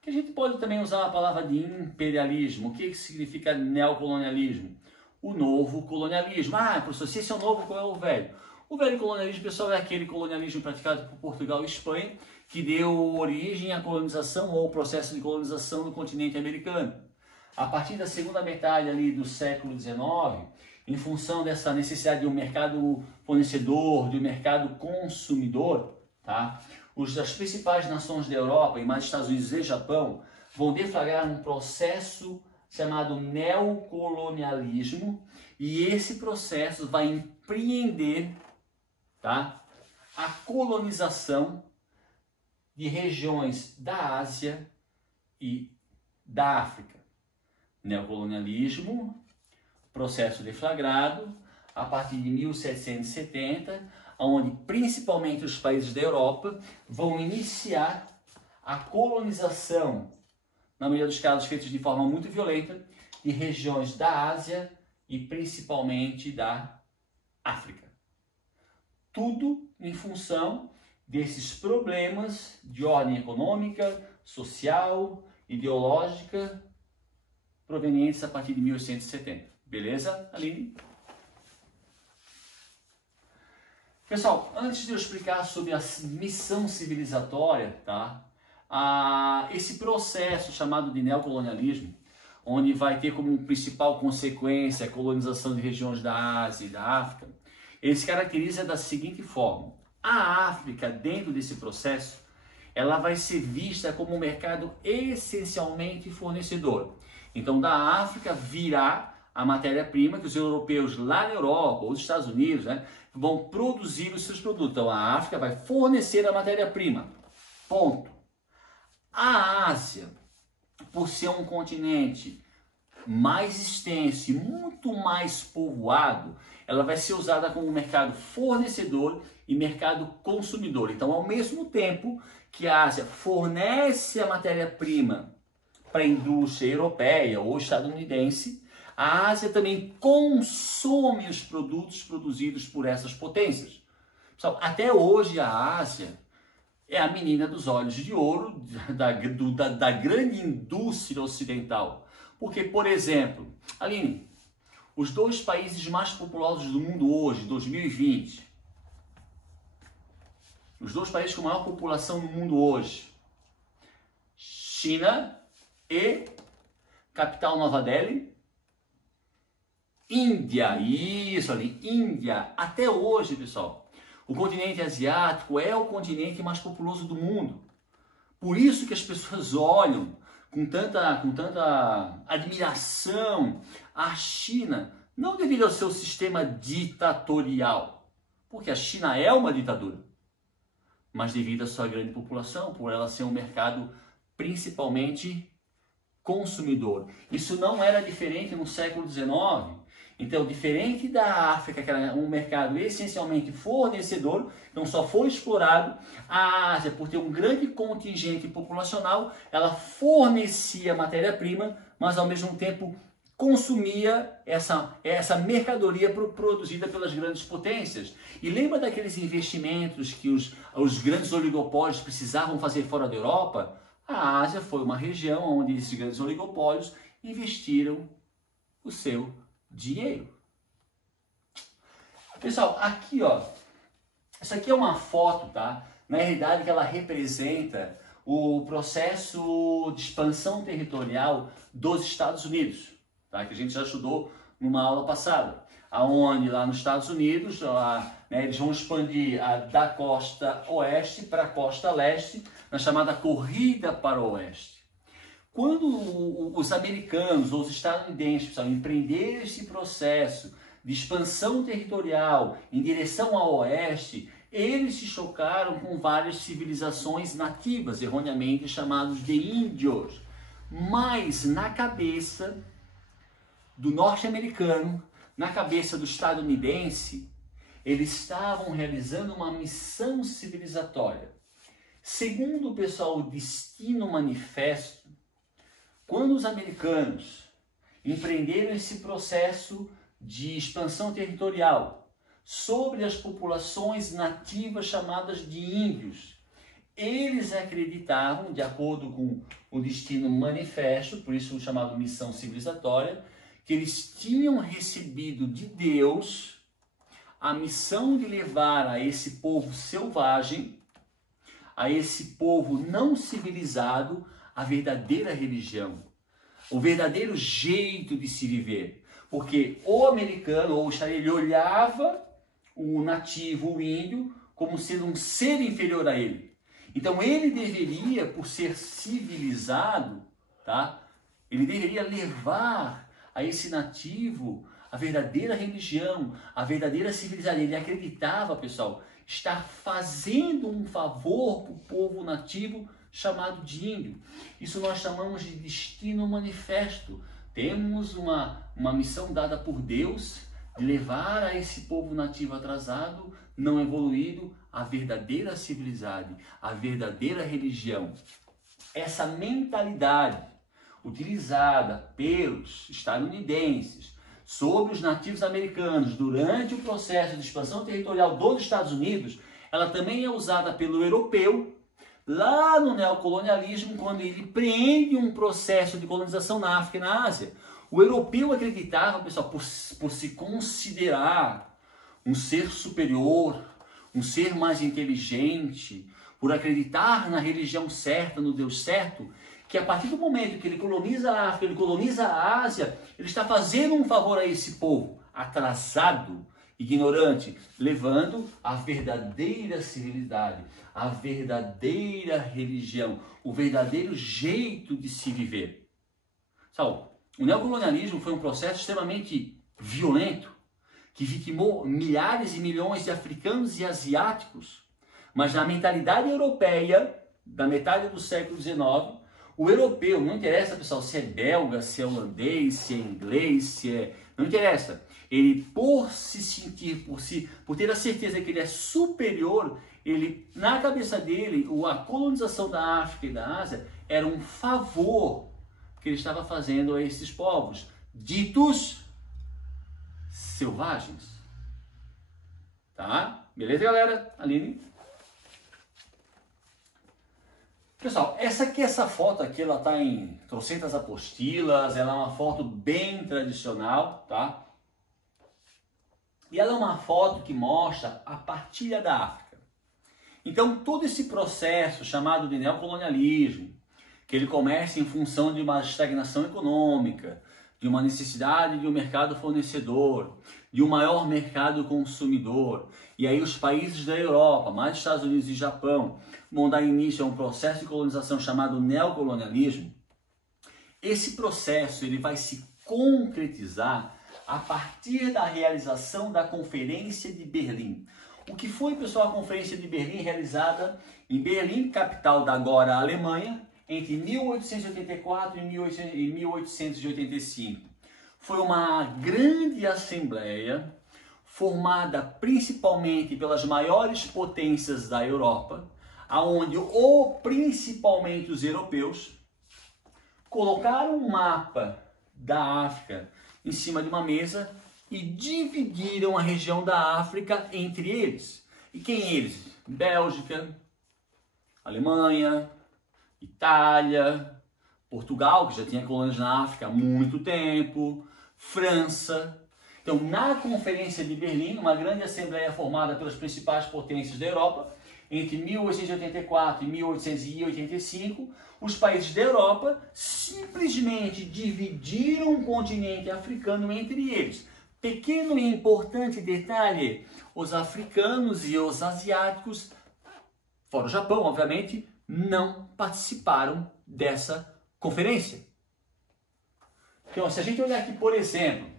Que a gente pode também usar a palavra de imperialismo. O que significa neocolonialismo? O novo colonialismo. Ah, professor, se esse é o novo, qual é o velho? O velho colonialismo, pessoal, é aquele colonialismo praticado por Portugal e Espanha, que deu origem à colonização ou ao processo de colonização do continente americano. A partir da segunda metade ali do século XIX, em função dessa necessidade de um mercado fornecedor, de um mercado consumidor, tá? As principais nações da Europa, e mais Estados Unidos e Japão, vão deflagrar um processo chamado neocolonialismo, e esse processo vai empreender, tá, a colonização de regiões da Ásia e da África. Neocolonialismo, processo deflagrado a partir de 1770, onde principalmente os países da Europa vão iniciar a colonização, na maioria dos casos feitos de forma muito violenta, de regiões da Ásia e principalmente da África. Tudo em função desses problemas de ordem econômica, social, ideológica, provenientes a partir de 1870. Beleza, Aline? Pessoal, antes de eu explicar sobre a missão civilizatória, tá? Esse processo chamado de neocolonialismo, onde vai ter como principal consequência a colonização de regiões da Ásia e da África, ele se caracteriza da seguinte forma: a África, dentro desse processo, ela vai ser vista como um mercado essencialmente fornecedor. Então, da África virá a matéria-prima que os europeus lá na Europa ou nos Estados Unidos, né, vão produzir os seus produtos. Então, a África vai fornecer a matéria-prima. Ponto. A Ásia, por ser um continente mais extenso e muito mais povoado, ela vai ser usada como mercado fornecedor e mercado consumidor. Então, ao mesmo tempo que a Ásia fornece a matéria-prima para a indústria europeia ou estadunidense, a Ásia também consome os produtos produzidos por essas potências. Pessoal, até hoje a Ásia é a menina dos olhos de ouro da grande indústria ocidental. Porque, por exemplo, Aline, os 2 países mais populosos do mundo hoje, 2020, os 2 países com maior população no mundo hoje, China e capital Nova Delhi, Índia, isso ali, Índia, até hoje, pessoal. O continente asiático é o continente mais populoso do mundo. Por isso que as pessoas olham com tanta admiração a China, não devido ao seu sistema ditatorial, porque a China é uma ditadura, mas devido à sua grande população, por ela ser um mercado principalmente consumidor. Isso não era diferente no século XIX. Então, diferente da África, que era um mercado essencialmente fornecedor, então só foi explorado, a Ásia, por ter um grande contingente populacional, ela fornecia matéria-prima, mas ao mesmo tempo consumia essa mercadoria produzida pelas grandes potências. E lembra daqueles investimentos que os grandes oligopólios precisavam fazer fora da Europa? A Ásia foi uma região onde esses grandes oligopólios investiram o seu dinheiro. Pessoal, aqui ó, isso aqui é uma foto, tá? Na realidade que ela representa o processo de expansão territorial dos Estados Unidos, tá? Que a gente já estudou numa aula passada, aonde lá nos Estados Unidos, eles vão expandir da costa oeste para a costa leste, na chamada corrida para o oeste. Quando os americanos ou os estadunidenses empreenderam esse processo de expansão territorial em direção ao oeste, eles se chocaram com várias civilizações nativas, erroneamente chamados de índios. Mas na cabeça do norte-americano, na cabeça do estadunidense, eles estavam realizando uma missão civilizatória. Segundo o pessoal, o Destino Manifesto, quando os americanos empreenderam esse processo de expansão territorial sobre as populações nativas chamadas de índios, eles acreditavam, de acordo com o Destino Manifesto, por isso chamado missão civilizatória, que eles tinham recebido de Deus a missão de levar a esse povo selvagem, a esse povo não civilizado, a verdadeira religião, o verdadeiro jeito de se viver. Porque o americano, ou o estrangeiro, ele olhava o nativo, o índio, como sendo um ser inferior a ele. Então ele deveria, por ser civilizado, tá? Ele deveria levar a esse nativo a verdadeira religião, a verdadeira civilização. Ele acreditava, pessoal, estar fazendo um favor para o povo nativo chamado de índio. Isso nós chamamos de Destino Manifesto. Temos uma missão dada por Deus de levar a esse povo nativo atrasado, não evoluído, a verdadeira civilização, a verdadeira religião. Essa mentalidade utilizada pelos estadunidenses sobre os nativos americanos durante o processo de expansão territorial dos Estados Unidos, ela também é usada pelo europeu lá no neocolonialismo, quando ele empreende um processo de colonização na África e na Ásia. O europeu acreditava, pessoal, por se considerar um ser superior, um ser mais inteligente, por acreditar na religião certa, no Deus certo, que a partir do momento que ele coloniza a África, ele coloniza a Ásia, ele está fazendo um favor a esse povo atrasado, ignorante, levando a verdadeira civilidade, a verdadeira religião, o verdadeiro jeito de se viver. Sabe, o neocolonialismo foi um processo extremamente violento, que vitimou milhares e milhões de africanos e asiáticos, mas na mentalidade europeia, da metade do século XIX, o europeu, não interessa, pessoal, se é belga, se é holandês, se é inglês, não interessa. Ele, por se sentir, por ter a certeza que ele é superior, ele, na cabeça dele, a colonização da África e da Ásia era um favor que ele estava fazendo a esses povos, ditos selvagens. Tá? Beleza, galera? Aline? Pessoal, essa foto aqui, ela tá em trocentas apostilas, ela é uma foto bem tradicional, tá? E ela é uma foto que mostra a partilha da África. Então, todo esse processo chamado de neocolonialismo, que ele começa em função de uma estagnação econômica, de uma necessidade de um mercado fornecedor, de um maior mercado consumidor, e aí os países da Europa, mais Estados Unidos e Japão, vão dar início a um processo de colonização chamado neocolonialismo. Esse processo ele vai se concretizar a partir da realização da Conferência de Berlim. O que foi, pessoal, a Conferência de Berlim realizada em Berlim, capital da agora Alemanha, entre 1884 e 1885. Foi uma grande assembleia formada principalmente pelas maiores potências da Europa, aonde principalmente os europeus colocaram um mapa da África em cima de uma mesa e dividiram a região da África entre eles. E quem eles? Bélgica, Alemanha, Itália, Portugal, que já tinha colônias na África há muito tempo, França. Então, na Conferência de Berlim, uma grande assembleia formada pelas principais potências da Europa, entre 1884 e 1885, os países da Europa simplesmente dividiram o continente africano entre eles. Pequeno e importante detalhe, os africanos e os asiáticos, fora o Japão, obviamente, não participaram dessa conferência. Então, se a gente olhar aqui, por exemplo,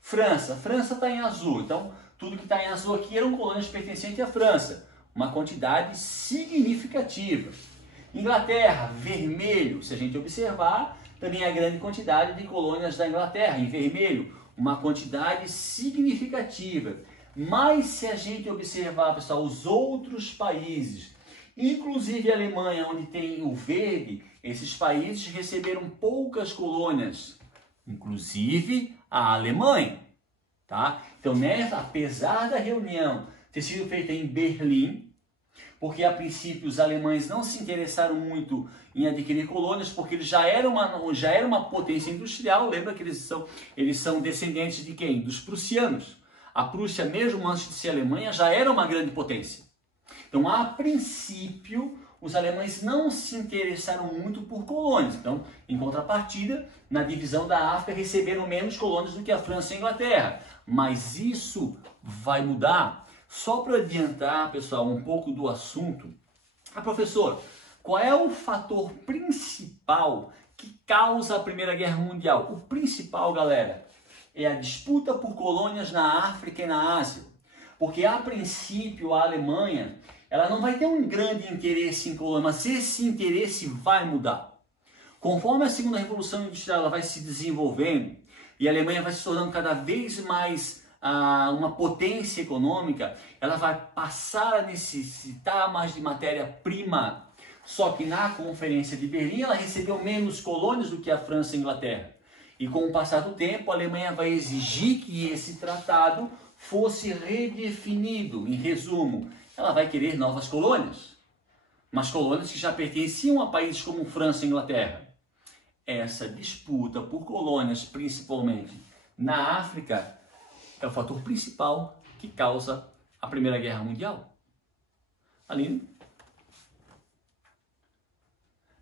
França está em azul, então tudo que está em azul aqui eram colônias pertencentes à França, uma quantidade significativa. Inglaterra, vermelho, se a gente observar, também a grande quantidade de colônias da Inglaterra, em vermelho, uma quantidade significativa. Mas se a gente observar, pessoal, os outros países, inclusive a Alemanha, onde tem o verde, esses países receberam poucas colônias, inclusive a Alemanha, tá? Então, apesar da reunião ter sido feita em Berlim, porque a princípio os alemães não se interessaram muito em adquirir colônias, porque eles já era uma potência industrial. Lembra que eles são descendentes de quem? Dos prussianos. A Prússia, mesmo antes de ser Alemanha, já era uma grande potência. Então, a princípio, os alemães não se interessaram muito por colônias. Então, em contrapartida, na divisão da África, receberam menos colônias do que a França e a Inglaterra. Mas isso vai mudar. Só para adiantar, pessoal, um pouco do assunto. Professor, qual é o fator principal que causa a Primeira Guerra Mundial? O principal, galera, é a disputa por colônias na África e na Ásia. Porque, a princípio, a Alemanha ela não vai ter um grande interesse em colônias, mas esse interesse vai mudar. Conforme a Segunda Revolução Industrial ela vai se desenvolvendo e a Alemanha vai se tornando cada vez mais uma potência econômica, ela vai passar a necessitar mais de matéria-prima. Só que na Conferência de Berlim ela recebeu menos colônias do que a França e a Inglaterra. E com o passar do tempo, a Alemanha vai exigir que esse tratado fosse redefinido. Em resumo, ela vai querer novas colônias, mas colônias que já pertenciam a países como França e Inglaterra. Essa disputa por colônias, principalmente na África, é o fator principal que causa a Primeira Guerra Mundial. Aline?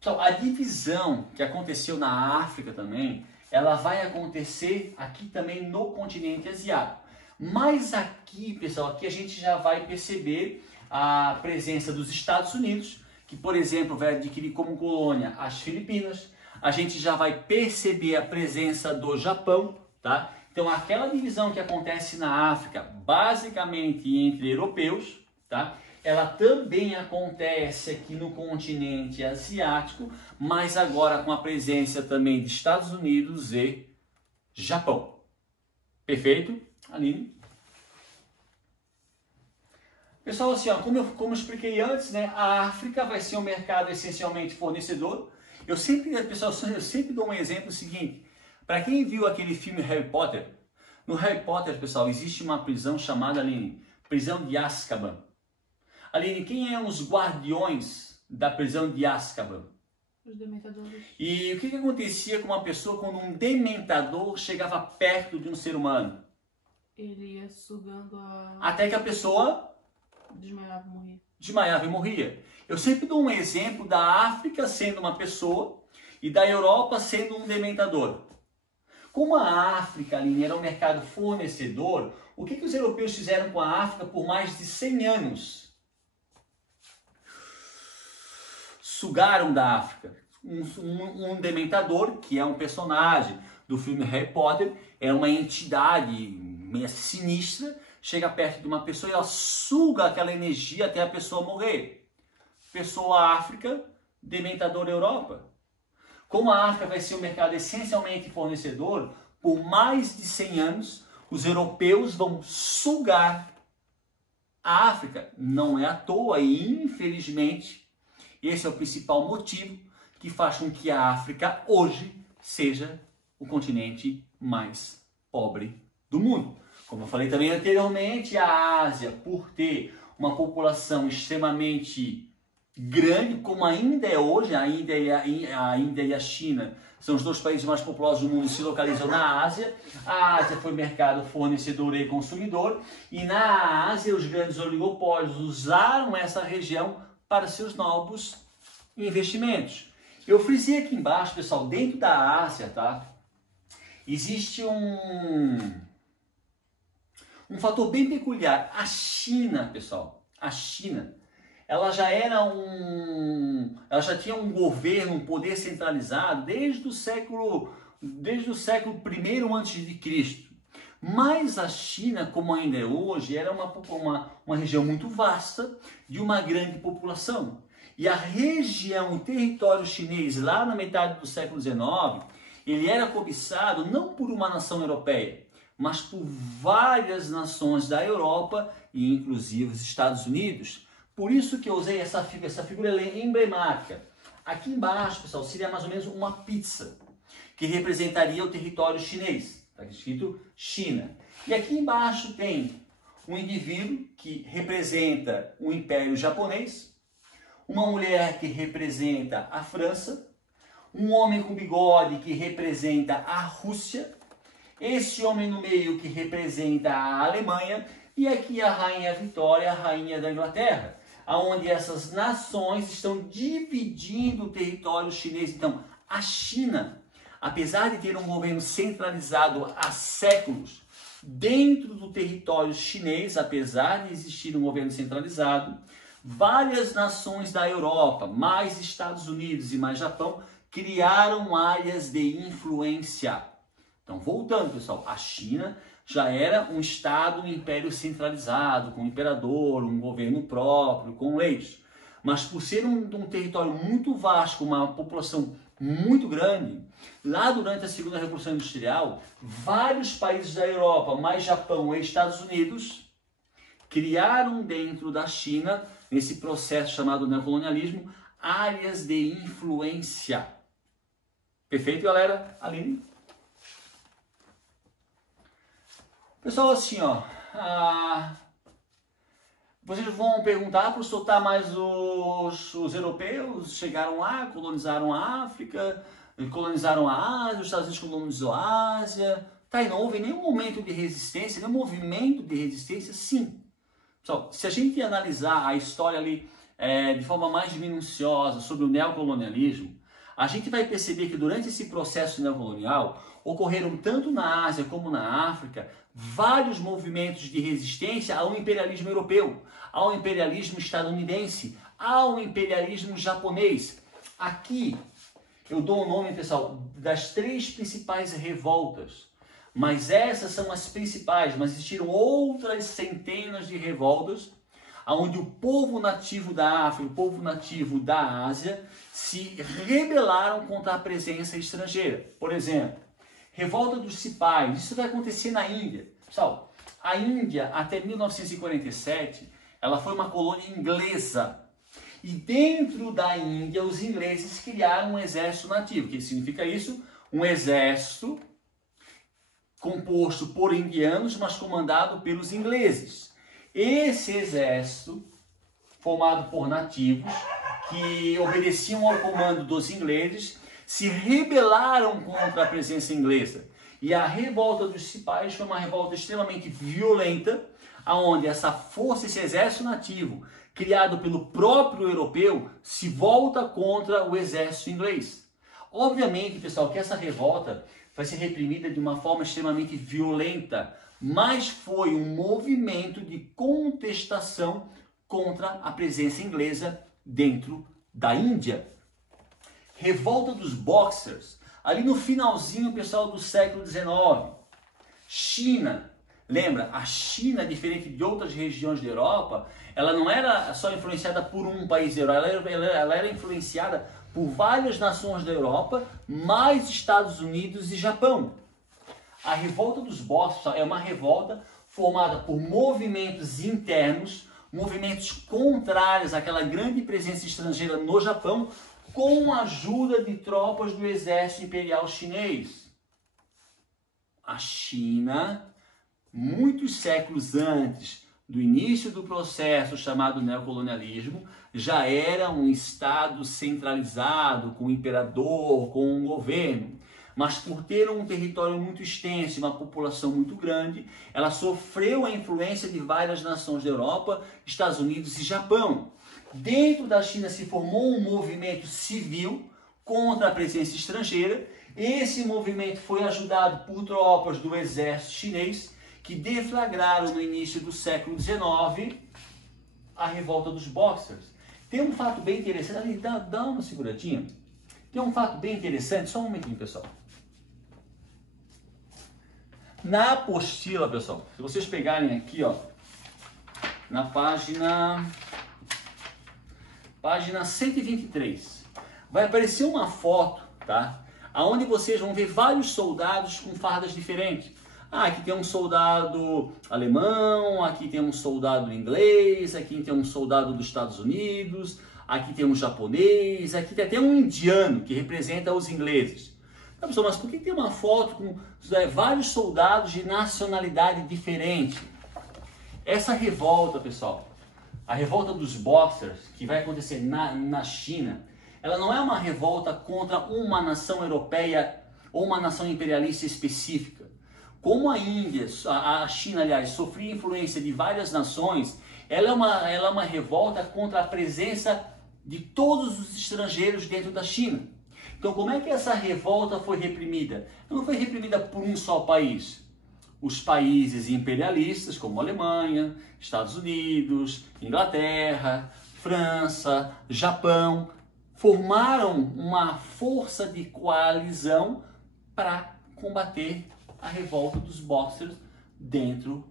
Então, a divisão que aconteceu na África também, ela vai acontecer aqui também no continente asiático. Mas aqui, pessoal, aqui a gente já vai perceber a presença dos Estados Unidos, que, por exemplo, vai adquirir como colônia as Filipinas. A gente já vai perceber a presença do Japão, tá? Então, aquela divisão que acontece na África, basicamente entre europeus, tá? Ela também acontece aqui no continente asiático, mas agora com a presença também de Estados Unidos e Japão. Perfeito? Aline? Pessoal, assim, ó, como eu expliquei antes, né, a África vai ser um mercado essencialmente fornecedor. Pessoal, eu sempre dou um exemplo seguinte. Para quem viu aquele filme Harry Potter, no Harry Potter, pessoal, existe uma prisão chamada, Aline, prisão de Azkaban. Aline, quem eram os guardiões da prisão de Azkaban? Os dementadores. E o que acontecia com uma pessoa quando um dementador chegava perto de um ser humano? Ele ia sugando a... Até que a pessoa Desmaiava, morria. desmaiava e morria. Eu sempre dou um exemplo da África sendo uma pessoa e da Europa sendo um dementador. Como a África, Aline, era um mercado fornecedor, o que os europeus fizeram com a África por mais de 100 anos? Sugaram da África. Um dementador, que é um personagem do filme Harry Potter, é uma entidade meio sinistra, chega perto de uma pessoa e ela suga aquela energia até a pessoa morrer. Pessoa África, dementador Europa. Como a África vai ser um mercado essencialmente fornecedor, por mais de 100 anos, os europeus vão sugar a África. Não é à toa e, infelizmente, esse é o principal motivo que faz com que a África hoje seja o continente mais pobre do mundo. Como eu falei também anteriormente, a Ásia, por ter uma população extremamente grande, como ainda é hoje, a Índia e a China são os dois países mais populosos do mundo, se localizam na Ásia. A Ásia foi mercado fornecedor e consumidor, e na Ásia os grandes oligopólios usaram essa região para seus novos investimentos. Eu frisei aqui embaixo, pessoal, dentro da Ásia, tá? Existe um fator bem peculiar. A China, pessoal, a China, ela já tinha um governo, um poder centralizado desde o século I antes de Cristo. Mas a China, como ainda é hoje, era uma região muito vasta, de uma grande população. E a região, o território chinês, lá na metade do século XIX, ele era cobiçado não por uma nação europeia, mas por várias nações da Europa e inclusive os Estados Unidos. Por isso que eu usei essa figura emblemática. Aqui embaixo, pessoal, seria mais ou menos uma pizza, que representaria o território chinês. Está escrito China. E aqui embaixo tem um indivíduo que representa o Império Japonês, uma mulher que representa a França, um homem com bigode que representa a Rússia, esse homem no meio que representa a Alemanha, e aqui a Rainha Vitória, a Rainha da Inglaterra, onde essas nações estão dividindo o território chinês. Então, a China, apesar de ter um governo centralizado há séculos, dentro do território chinês, apesar de existir um governo centralizado, várias nações da Europa, mais Estados Unidos e mais Japão, criaram áreas de influência. Então, voltando, pessoal, a China já era um Estado, um império centralizado, com um imperador, um governo próprio, com leis. Mas por ser um território muito vasto, com uma população muito grande, lá durante a Segunda Revolução Industrial, vários países da Europa, mais Japão e Estados Unidos, criaram dentro da China, nesse processo chamado neocolonialismo, áreas de influência. Perfeito, galera? Aline? Pessoal, assim, ó, vocês vão perguntar, professor, tá, mas os europeus chegaram lá, colonizaram a África, colonizaram a Ásia, os Estados Unidos colonizou a Ásia, tá, e não houve nenhum momento de resistência, nenhum movimento de resistência? Sim. Pessoal, se a gente analisar a história ali de forma mais minuciosa sobre o neocolonialismo, a gente vai perceber que durante esse processo neocolonial ocorreram tanto na Ásia como na África vários movimentos de resistência ao imperialismo europeu, ao imperialismo estadunidense, ao imperialismo japonês. Aqui eu dou o nome, pessoal, das 3 principais revoltas, mas essas são as principais, mas existiram outras centenas de revoltas onde o povo nativo da África, o povo nativo da Ásia se rebelaram contra a presença estrangeira. Por exemplo, revolta dos cipais, isso vai acontecer na Índia. Pessoal, a Índia até 1947, ela foi uma colônia inglesa. E dentro da Índia, os ingleses criaram um exército nativo. O que significa isso? Um exército composto por indianos, mas comandado pelos ingleses. Esse exército, formado por nativos, que obedeciam ao comando dos ingleses, se rebelaram contra a presença inglesa. E a revolta dos cipais foi uma revolta extremamente violenta, onde essa força, esse exército nativo, criado pelo próprio europeu, se volta contra o exército inglês. Obviamente, pessoal, que essa revolta vai ser reprimida de uma forma extremamente violenta, mas foi um movimento de contestação contra a presença inglesa dentro da Índia. Revolta dos Boxers, ali no finalzinho, pessoal, do século XIX. China, lembra, a China, diferente de outras regiões da Europa, ela não era só influenciada por um país da Europa, ela era influenciada por várias nações da Europa, mais Estados Unidos e Japão. A revolta dos Boxers é uma revolta formada por movimentos internos, movimentos contrários àquela grande presença estrangeira no Japão, com a ajuda de tropas do exército imperial chinês. A China, muitos séculos antes do início do processo chamado neocolonialismo, já era um estado centralizado, com um imperador, com um governo. Mas por ter um território muito extenso e uma população muito grande, ela sofreu a influência de várias nações da Europa, Estados Unidos e Japão. Dentro da China se formou um movimento civil contra a presença estrangeira. Esse movimento foi ajudado por tropas do exército chinês, que deflagraram no início do século XIX a revolta dos Boxers. Tem um fato bem interessante, ali, dá uma seguradinha. Tem um fato bem interessante, só um momentinho, pessoal. Na apostila, pessoal, se vocês pegarem aqui, ó, na página 123, vai aparecer uma foto, tá? Aonde vocês vão ver vários soldados com fardas diferentes. Ah, aqui tem um soldado alemão, aqui tem um soldado inglês, aqui tem um soldado dos Estados Unidos, aqui tem um japonês, aqui tem até um indiano que representa os ingleses. Tá, pessoal, mas por que tem uma foto com vários soldados de nacionalidade diferente? Essa revolta, pessoal, a revolta dos Boxers, que vai acontecer na China, ela não é uma revolta contra uma nação europeia ou uma nação imperialista específica. Como a Índia, a China, aliás, sofria influência de várias nações, ela é uma revolta contra a presença de todos os estrangeiros dentro da China. Então, como é que essa revolta foi reprimida? Ela não foi reprimida por um só país. Os países imperialistas, como Alemanha, Estados Unidos, Inglaterra, França, Japão, formaram uma força de coalizão para combater a revolta dos Boxers dentro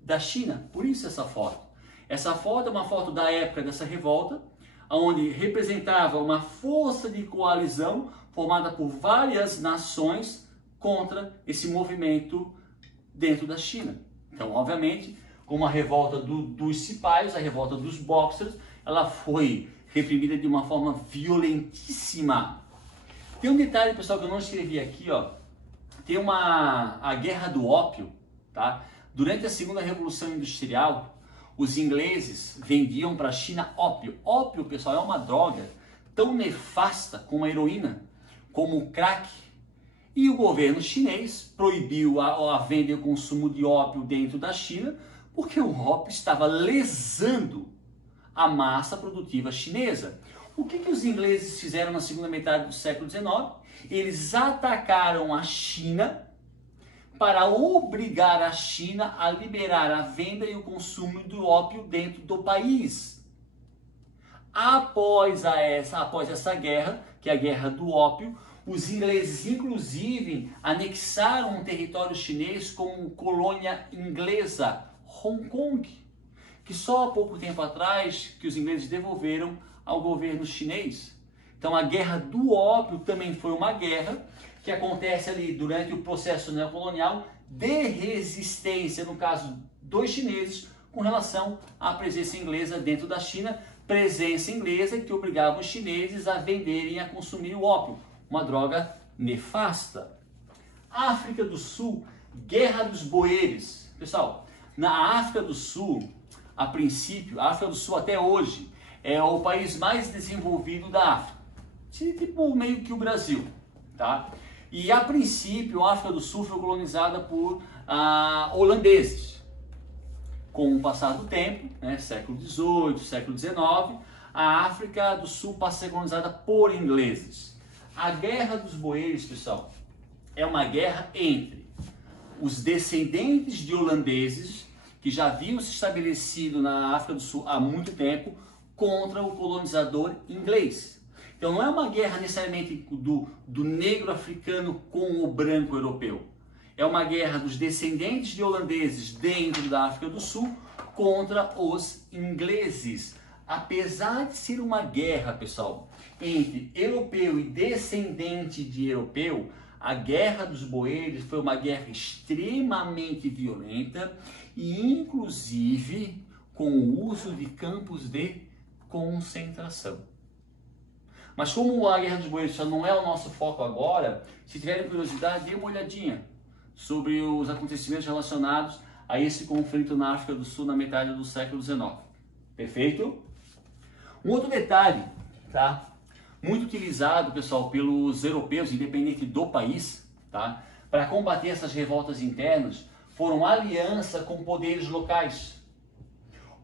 da China. Por isso essa foto. Essa foto é uma foto da época dessa revolta, onde representava uma força de coalizão formada por várias nações contra esse movimento dentro da China. Então, obviamente, como a revolta dos cipais, a revolta dos Boxers, ela foi reprimida de uma forma violentíssima. Tem um detalhe, pessoal, que eu não escrevi aqui, ó. Tem a guerra do ópio, tá? Durante a segunda revolução industrial, os ingleses vendiam para a China ópio. Ópio, pessoal, é uma droga tão nefasta como a heroína, como o crack. E o governo chinês proibiu a venda e o consumo de ópio dentro da China, porque o ópio estava lesando a massa produtiva chinesa. O que os ingleses fizeram na segunda metade do século XIX? Eles atacaram a China para obrigar a China a liberar a venda e o consumo do ópio dentro do país. Após essa guerra, que é a Guerra do Ópio, os ingleses inclusive anexaram um território chinês como colônia inglesa, Hong Kong, que só há pouco tempo atrás que os ingleses devolveram ao governo chinês. Então a Guerra do Ópio também foi uma guerra que acontece ali durante o processo neocolonial de resistência, no caso dos chineses, com relação à presença inglesa dentro da China, presença inglesa que obrigava os chineses a venderem e a consumir o ópio, uma droga nefasta. África do Sul, Guerra dos Boeres. Pessoal, na África do Sul, a princípio, a África do Sul até hoje é o país mais desenvolvido da África, tipo meio que o Brasil, tá? E a princípio a África do Sul foi colonizada por holandeses. Com o passar do tempo, né, século XVIII, século XIX, a África do Sul passa a ser colonizada por ingleses. A Guerra dos Boeres, pessoal, é uma guerra entre os descendentes de holandeses que já haviam se estabelecido na África do Sul há muito tempo contra o colonizador inglês. Então não é uma guerra necessariamente do negro africano com o branco europeu. É uma guerra dos descendentes de holandeses dentro da África do Sul contra os ingleses. Apesar de ser uma guerra, pessoal, entre europeu e descendente de europeu, a Guerra dos Boeres foi uma guerra extremamente violenta e inclusive com o uso de campos de concentração. Mas como a Guerra dos Boeres não é o nosso foco agora, se tiverem curiosidade, dê uma olhadinha sobre os acontecimentos relacionados a esse conflito na África do Sul na metade do século XIX. Perfeito? Um outro detalhe, tá? Muito utilizado, pessoal, pelos europeus, independente do país, tá? Para combater essas revoltas internas, foram aliança com poderes locais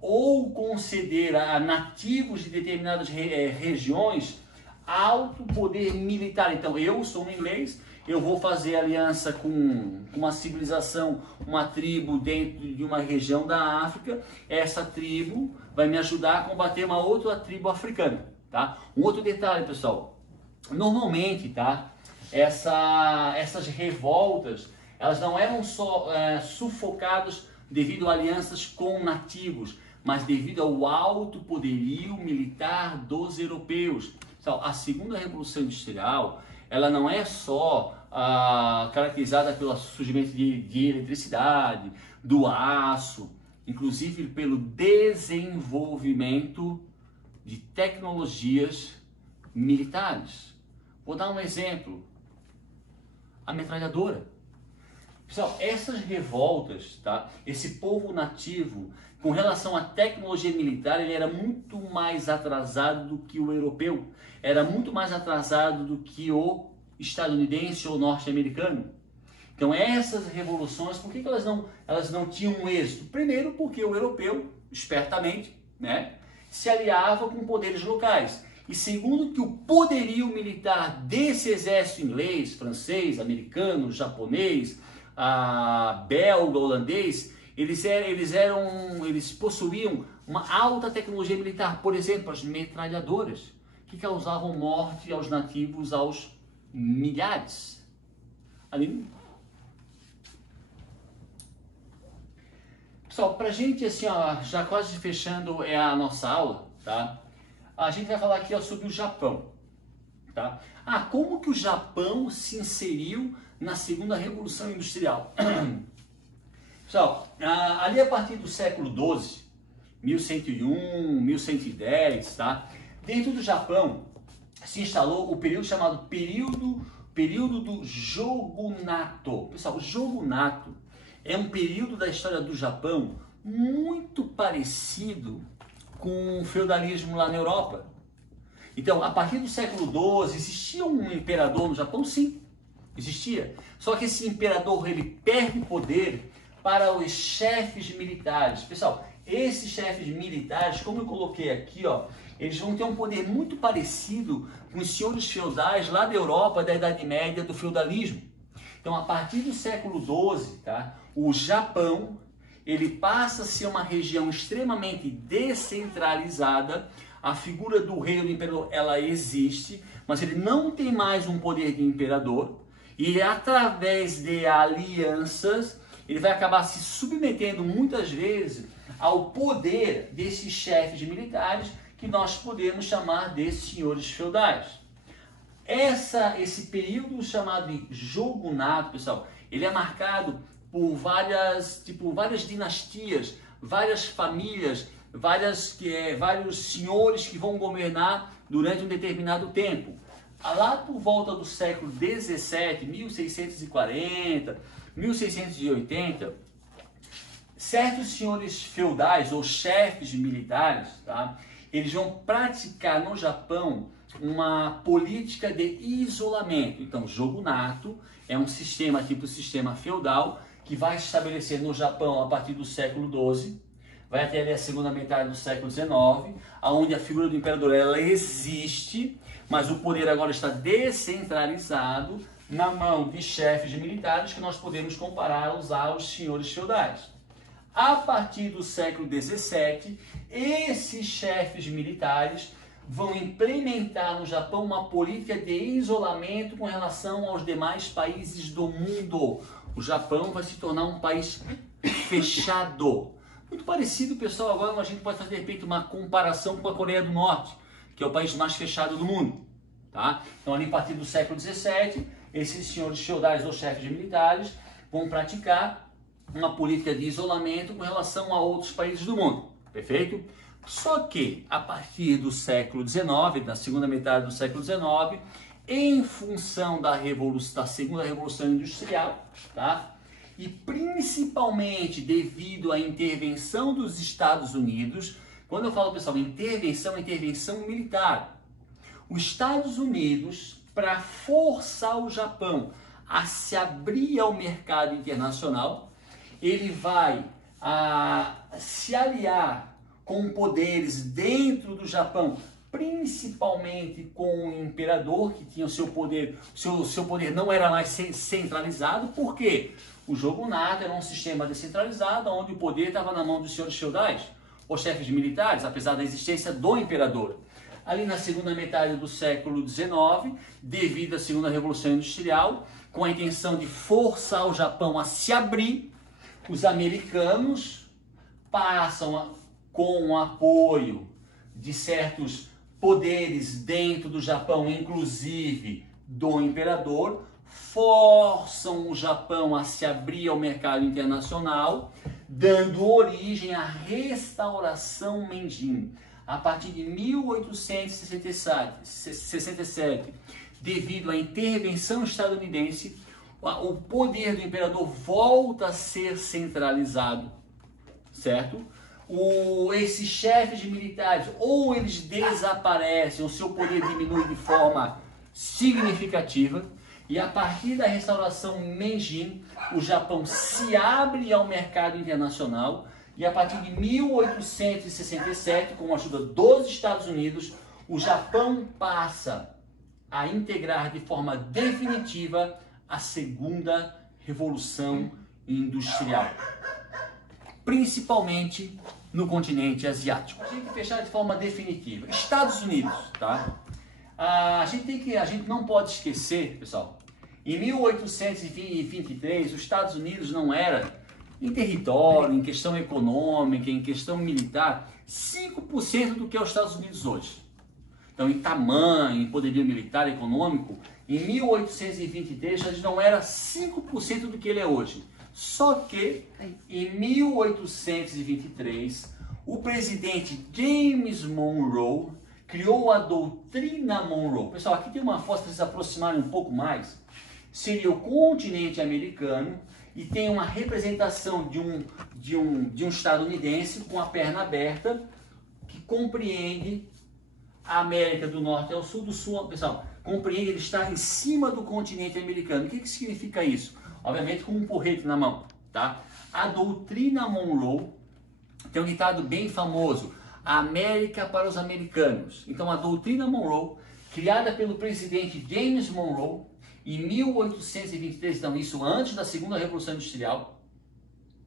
ou conceder a nativos de determinadas regiões alto poder militar. Então, eu sou um inglês, eu vou fazer aliança com uma civilização, uma tribo dentro de uma região da África. Essa tribo vai me ajudar a combater uma outra tribo africana, tá? Um outro detalhe, pessoal, normalmente, tá? Essas revoltas, elas não eram só sufocadas devido a alianças com nativos, mas devido ao alto poderio militar dos europeus. Então, a segunda revolução industrial, ela não é só caracterizada pelo surgimento de eletricidade, do aço, inclusive pelo desenvolvimento de tecnologias militares. Vou dar um exemplo: a metralhadora. Pessoal, essas revoltas, tá? Esse povo nativo, com relação à tecnologia militar, ele era muito mais atrasado do que o europeu, era muito mais atrasado do que o estadunidense ou norte-americano. Então essas revoluções, por que elas não tinham êxito? Primeiro porque o europeu, espertamente, né, se aliava com poderes locais. E segundo que o poderio militar desse exército inglês, francês, americano, japonês, belga, holandês, eles possuíam uma alta tecnologia militar. Por exemplo, as metralhadoras, que causavam morte aos nativos aos milhares. Ali. Pessoal, pra gente assim, ó, já quase fechando a nossa aula, tá? A gente vai falar aqui, ó, sobre o Japão, tá? Como que o Japão se inseriu na segunda revolução industrial? Pessoal, ali a partir do século XII, 1101, 1110, tá? Dentro do Japão se instalou o período chamado período do Shogunato. Pessoal, o Shogunato é um período da história do Japão muito parecido com o feudalismo lá na Europa. Então, a partir do século XII, existia um imperador no Japão? Sim, existia. Só que esse imperador, ele perde poder para os chefes militares. Pessoal, esses chefes militares, como eu coloquei aqui, ó, eles vão ter um poder muito parecido com os senhores feudais lá da Europa, da Idade Média, do feudalismo. Então, a partir do século XII, tá, o Japão ele passa a ser uma região extremamente descentralizada. A figura do rei ou do imperador, ela existe, mas ele não tem mais um poder de imperador. E através de alianças, ele vai acabar se submetendo muitas vezes ao poder desses chefes militares, que nós podemos chamar de senhores feudais. Esse período chamado de shogunato, pessoal, ele é marcado por várias dinastias, várias famílias, vários senhores que vão governar durante um determinado tempo. Lá por volta do século XVII, 1640, 1680, certos senhores feudais ou chefes militares, tá, eles vão praticar no Japão uma política de isolamento. Então, shogunato é um sistema tipo sistema feudal que vai se estabelecer no Japão a partir do século XII, vai até ali a segunda metade do século XIX, onde a figura do imperador ela existe, mas o poder agora está descentralizado na mão de chefes militares que nós podemos comparar aos senhores feudais. A partir do século XVII, esses chefes militares vão implementar no Japão uma política de isolamento com relação aos demais países do mundo. O Japão vai se tornar um país fechado. Muito parecido, pessoal, agora a gente pode fazer de repente uma comparação com a Coreia do Norte, que é o país mais fechado do mundo. Tá? Então, ali a partir do século XVII, esses senhores feudais ou chefes militares vão praticar uma política de isolamento com relação a outros países do mundo. Perfeito? Só que, a partir do século XIX, na segunda metade do século XIX, em função da segunda revolução industrial, tá? E principalmente devido à intervenção dos Estados Unidos, quando eu falo, pessoal, intervenção militar, os Estados Unidos, para forçar o Japão a se abrir ao mercado internacional, ele vai se aliar com poderes dentro do Japão, principalmente com o imperador, que tinha o seu poder, seu poder não era mais centralizado. Por quê? O shogunato era um sistema descentralizado, onde o poder estava na mão dos senhores feudais, ou chefes militares, apesar da existência do imperador. Ali na segunda metade do século XIX, devido à segunda revolução industrial, com a intenção de forçar o Japão a se abrir, os americanos passam, com o apoio de certos poderes dentro do Japão, inclusive do imperador, forçam o Japão a se abrir ao mercado internacional, dando origem à restauração Meiji. A partir de 1867, devido à intervenção estadunidense, o poder do imperador volta a ser centralizado, certo? Esses chefes militares, ou eles desaparecem, o seu poder diminui de forma significativa, e a partir da restauração Meiji, o Japão se abre ao mercado internacional, e a partir de 1867, com a ajuda dos Estados Unidos, o Japão passa a integrar de forma definitiva a segunda revolução industrial, principalmente no continente asiático. A gente fechar de forma definitiva. Estados Unidos, tá? A gente não pode esquecer, pessoal, em 1823, os Estados Unidos não era, em território, em questão econômica, em questão militar, 5% do que é os Estados Unidos hoje. Então, em tamanho, em poderio militar, econômico, em 1823, a gente não era 5% do que ele é hoje. Só que, em 1823, o presidente James Monroe criou a doutrina Monroe. Pessoal, aqui tem uma foto para vocês aproximarem um pouco mais. Seria o continente americano e tem uma representação de um estadunidense com a perna aberta que compreende a América do Norte ao Sul, do Sul, pessoal, compreende ele estar em cima do continente americano. O que significa isso? Obviamente com um porrete na mão, tá? A doutrina Monroe tem um ditado bem famoso: América para os americanos. Então a doutrina Monroe, criada pelo presidente James Monroe em 1823, então isso antes da segunda Revolução Industrial,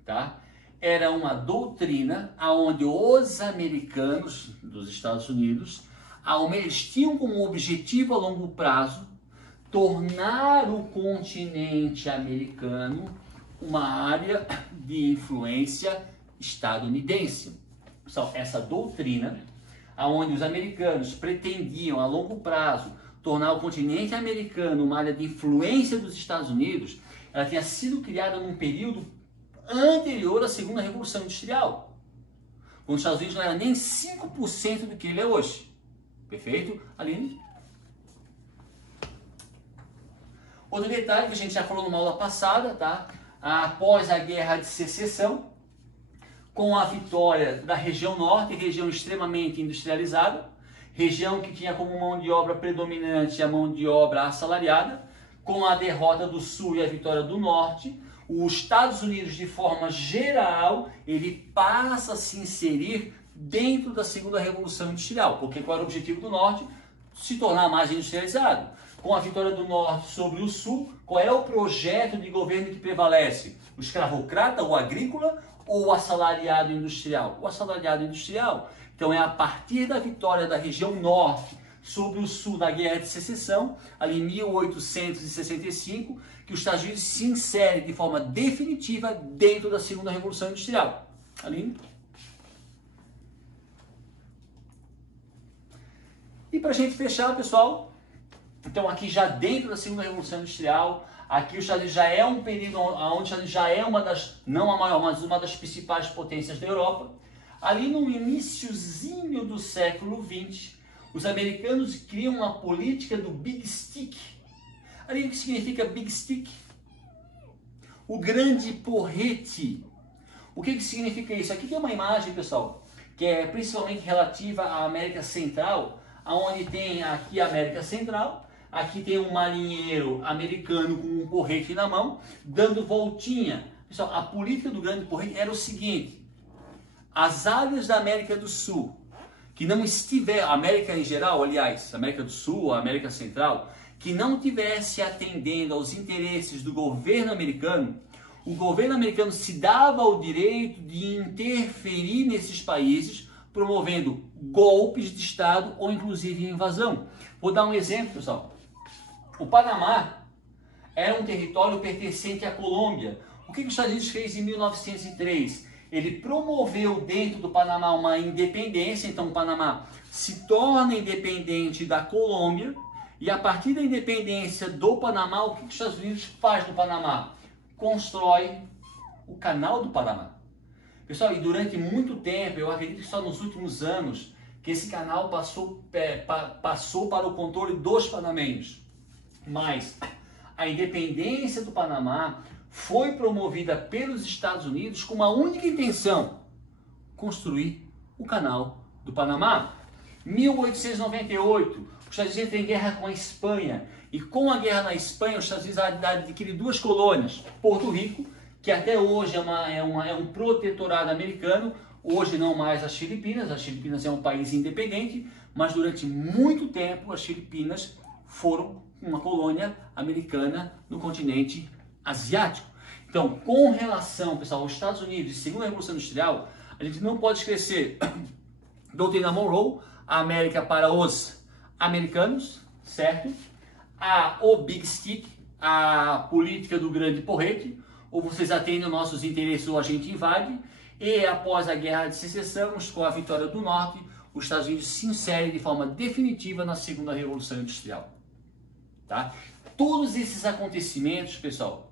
tá? Era uma doutrina onde os americanos dos Estados Unidos, eles tinham como objetivo a longo prazo tornar o continente americano uma área de influência estadunidense. Pessoal, essa doutrina, onde os americanos pretendiam a longo prazo tornar o continente americano uma área de influência dos Estados Unidos, ela tinha sido criada num período anterior à segunda Revolução Industrial, quando os Estados Unidos não era nem 5% do que ele é hoje. Perfeito, Aline? Outro detalhe que a gente já falou numa aula passada, tá? Após a Guerra de Secessão, com a vitória da região norte, região extremamente industrializada, região que tinha como mão de obra predominante a mão de obra assalariada, com a derrota do sul e a vitória do norte, os Estados Unidos, de forma geral, ele passa a se inserir dentro da segunda Revolução Industrial, porque qual era o objetivo do norte? Se tornar mais industrializado. Com a vitória do norte sobre o sul, qual é o projeto de governo que prevalece? O escravocrata, o agrícola ou o assalariado industrial? O assalariado industrial. Então é a partir da vitória da região norte sobre o sul da Guerra de Secessão, ali em 1865, que os Estados Unidos se insere de forma definitiva dentro da segunda Revolução Industrial. Aline? E para a gente fechar, pessoal, então aqui já dentro da segunda Revolução Industrial, aqui os Estados Unidos já é um período onde os Estados Unidos já é uma das, não a maior, mas uma das principais potências da Europa. Ali no iniciozinho do século XX, os americanos criam uma política do Big Stick. Ali o que significa Big Stick? O grande porrete. O que significa isso? Aqui tem uma imagem, pessoal, que é principalmente relativa à América Central, onde tem aqui a América Central, aqui tem um marinheiro americano com um porrete na mão, dando voltinha. Pessoal, a política do grande porrete era o seguinte: as áreas da América do Sul, que não estiver, a América em geral, aliás, América do Sul, a América Central, que não tivesse atendendo aos interesses do governo americano, o governo americano se dava o direito de interferir nesses países, promovendo golpes de Estado ou inclusive invasão. Vou dar um exemplo, pessoal. O Panamá era um território pertencente à Colômbia. O que os Estados Unidos fez em 1903? Ele promoveu dentro do Panamá uma independência, então o Panamá se torna independente da Colômbia, e a partir da independência do Panamá, o que os Estados Unidos faz no Panamá? Constrói o Canal do Panamá. Pessoal, e durante muito tempo, eu acredito que só nos últimos anos, que esse canal passou para o controle dos panamenhos. Mas a independência do Panamá foi promovida pelos Estados Unidos com uma única intenção: construir o Canal do Panamá. 1898, os Estados Unidos entram em guerra com a Espanha, e com a guerra na Espanha, os Estados Unidos adquirem duas colônias: Porto Rico, que até hoje é um protetorado americano, hoje não mais as Filipinas. As Filipinas é um país independente, mas durante muito tempo as Filipinas foram uma colônia americana no continente asiático. Então, com relação, pessoal, aos Estados Unidos e segunda Revolução Industrial, a gente não pode esquecer doutrina Monroe, a América para os americanos, certo? O Big Stick, a política do grande porrete, ou vocês atendem aos nossos interesses ou a gente invade, e após a Guerra de Secessão, com a vitória do Norte, os Estados Unidos se inserem de forma definitiva na segunda Revolução Industrial. Tá? Todos esses acontecimentos, pessoal,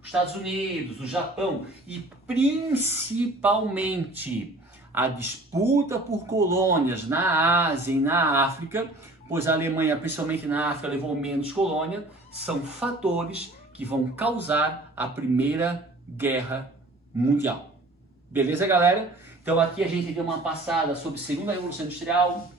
os Estados Unidos, o Japão e principalmente a disputa por colônias na Ásia e na África, pois a Alemanha, principalmente na África, levou menos colônia, são fatores que vão causar a Primeira Guerra Mundial. Beleza, galera? Então aqui a gente deu uma passada sobre a Segunda Revolução Industrial,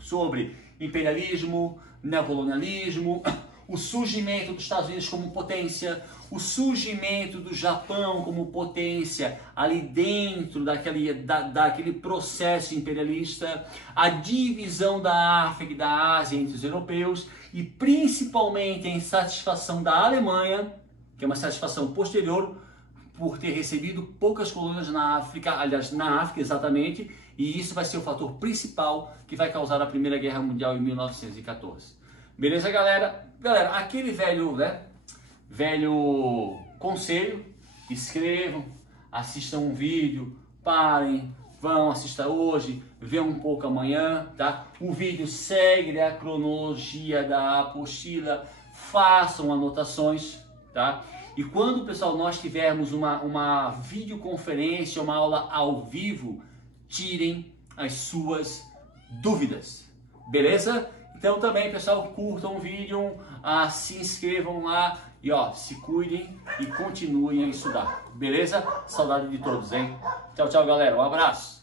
sobre imperialismo, neocolonialismo, o surgimento dos Estados Unidos como potência, o surgimento do Japão como potência ali dentro daquele processo imperialista, a divisão da África e da Ásia entre os europeus e principalmente a insatisfação da Alemanha, que é uma satisfação posterior por ter recebido poucas colônias na África, aliás, na África exatamente, e isso vai ser o fator principal que vai causar a Primeira Guerra Mundial em 1914. Beleza, galera? Galera, aquele velho conselho, escrevam, assistam um vídeo, parem, vão, assistir hoje, vê um pouco amanhã, tá? O vídeo segue a cronologia da apostila, façam anotações, tá? E quando, pessoal, nós tivermos uma videoconferência, uma aula ao vivo, tirem as suas dúvidas, beleza? Então também, pessoal, curtam o vídeo, se inscrevam lá e ó, se cuidem e continuem a estudar, beleza? Saudade de todos, hein? Tchau, tchau, galera. Um abraço.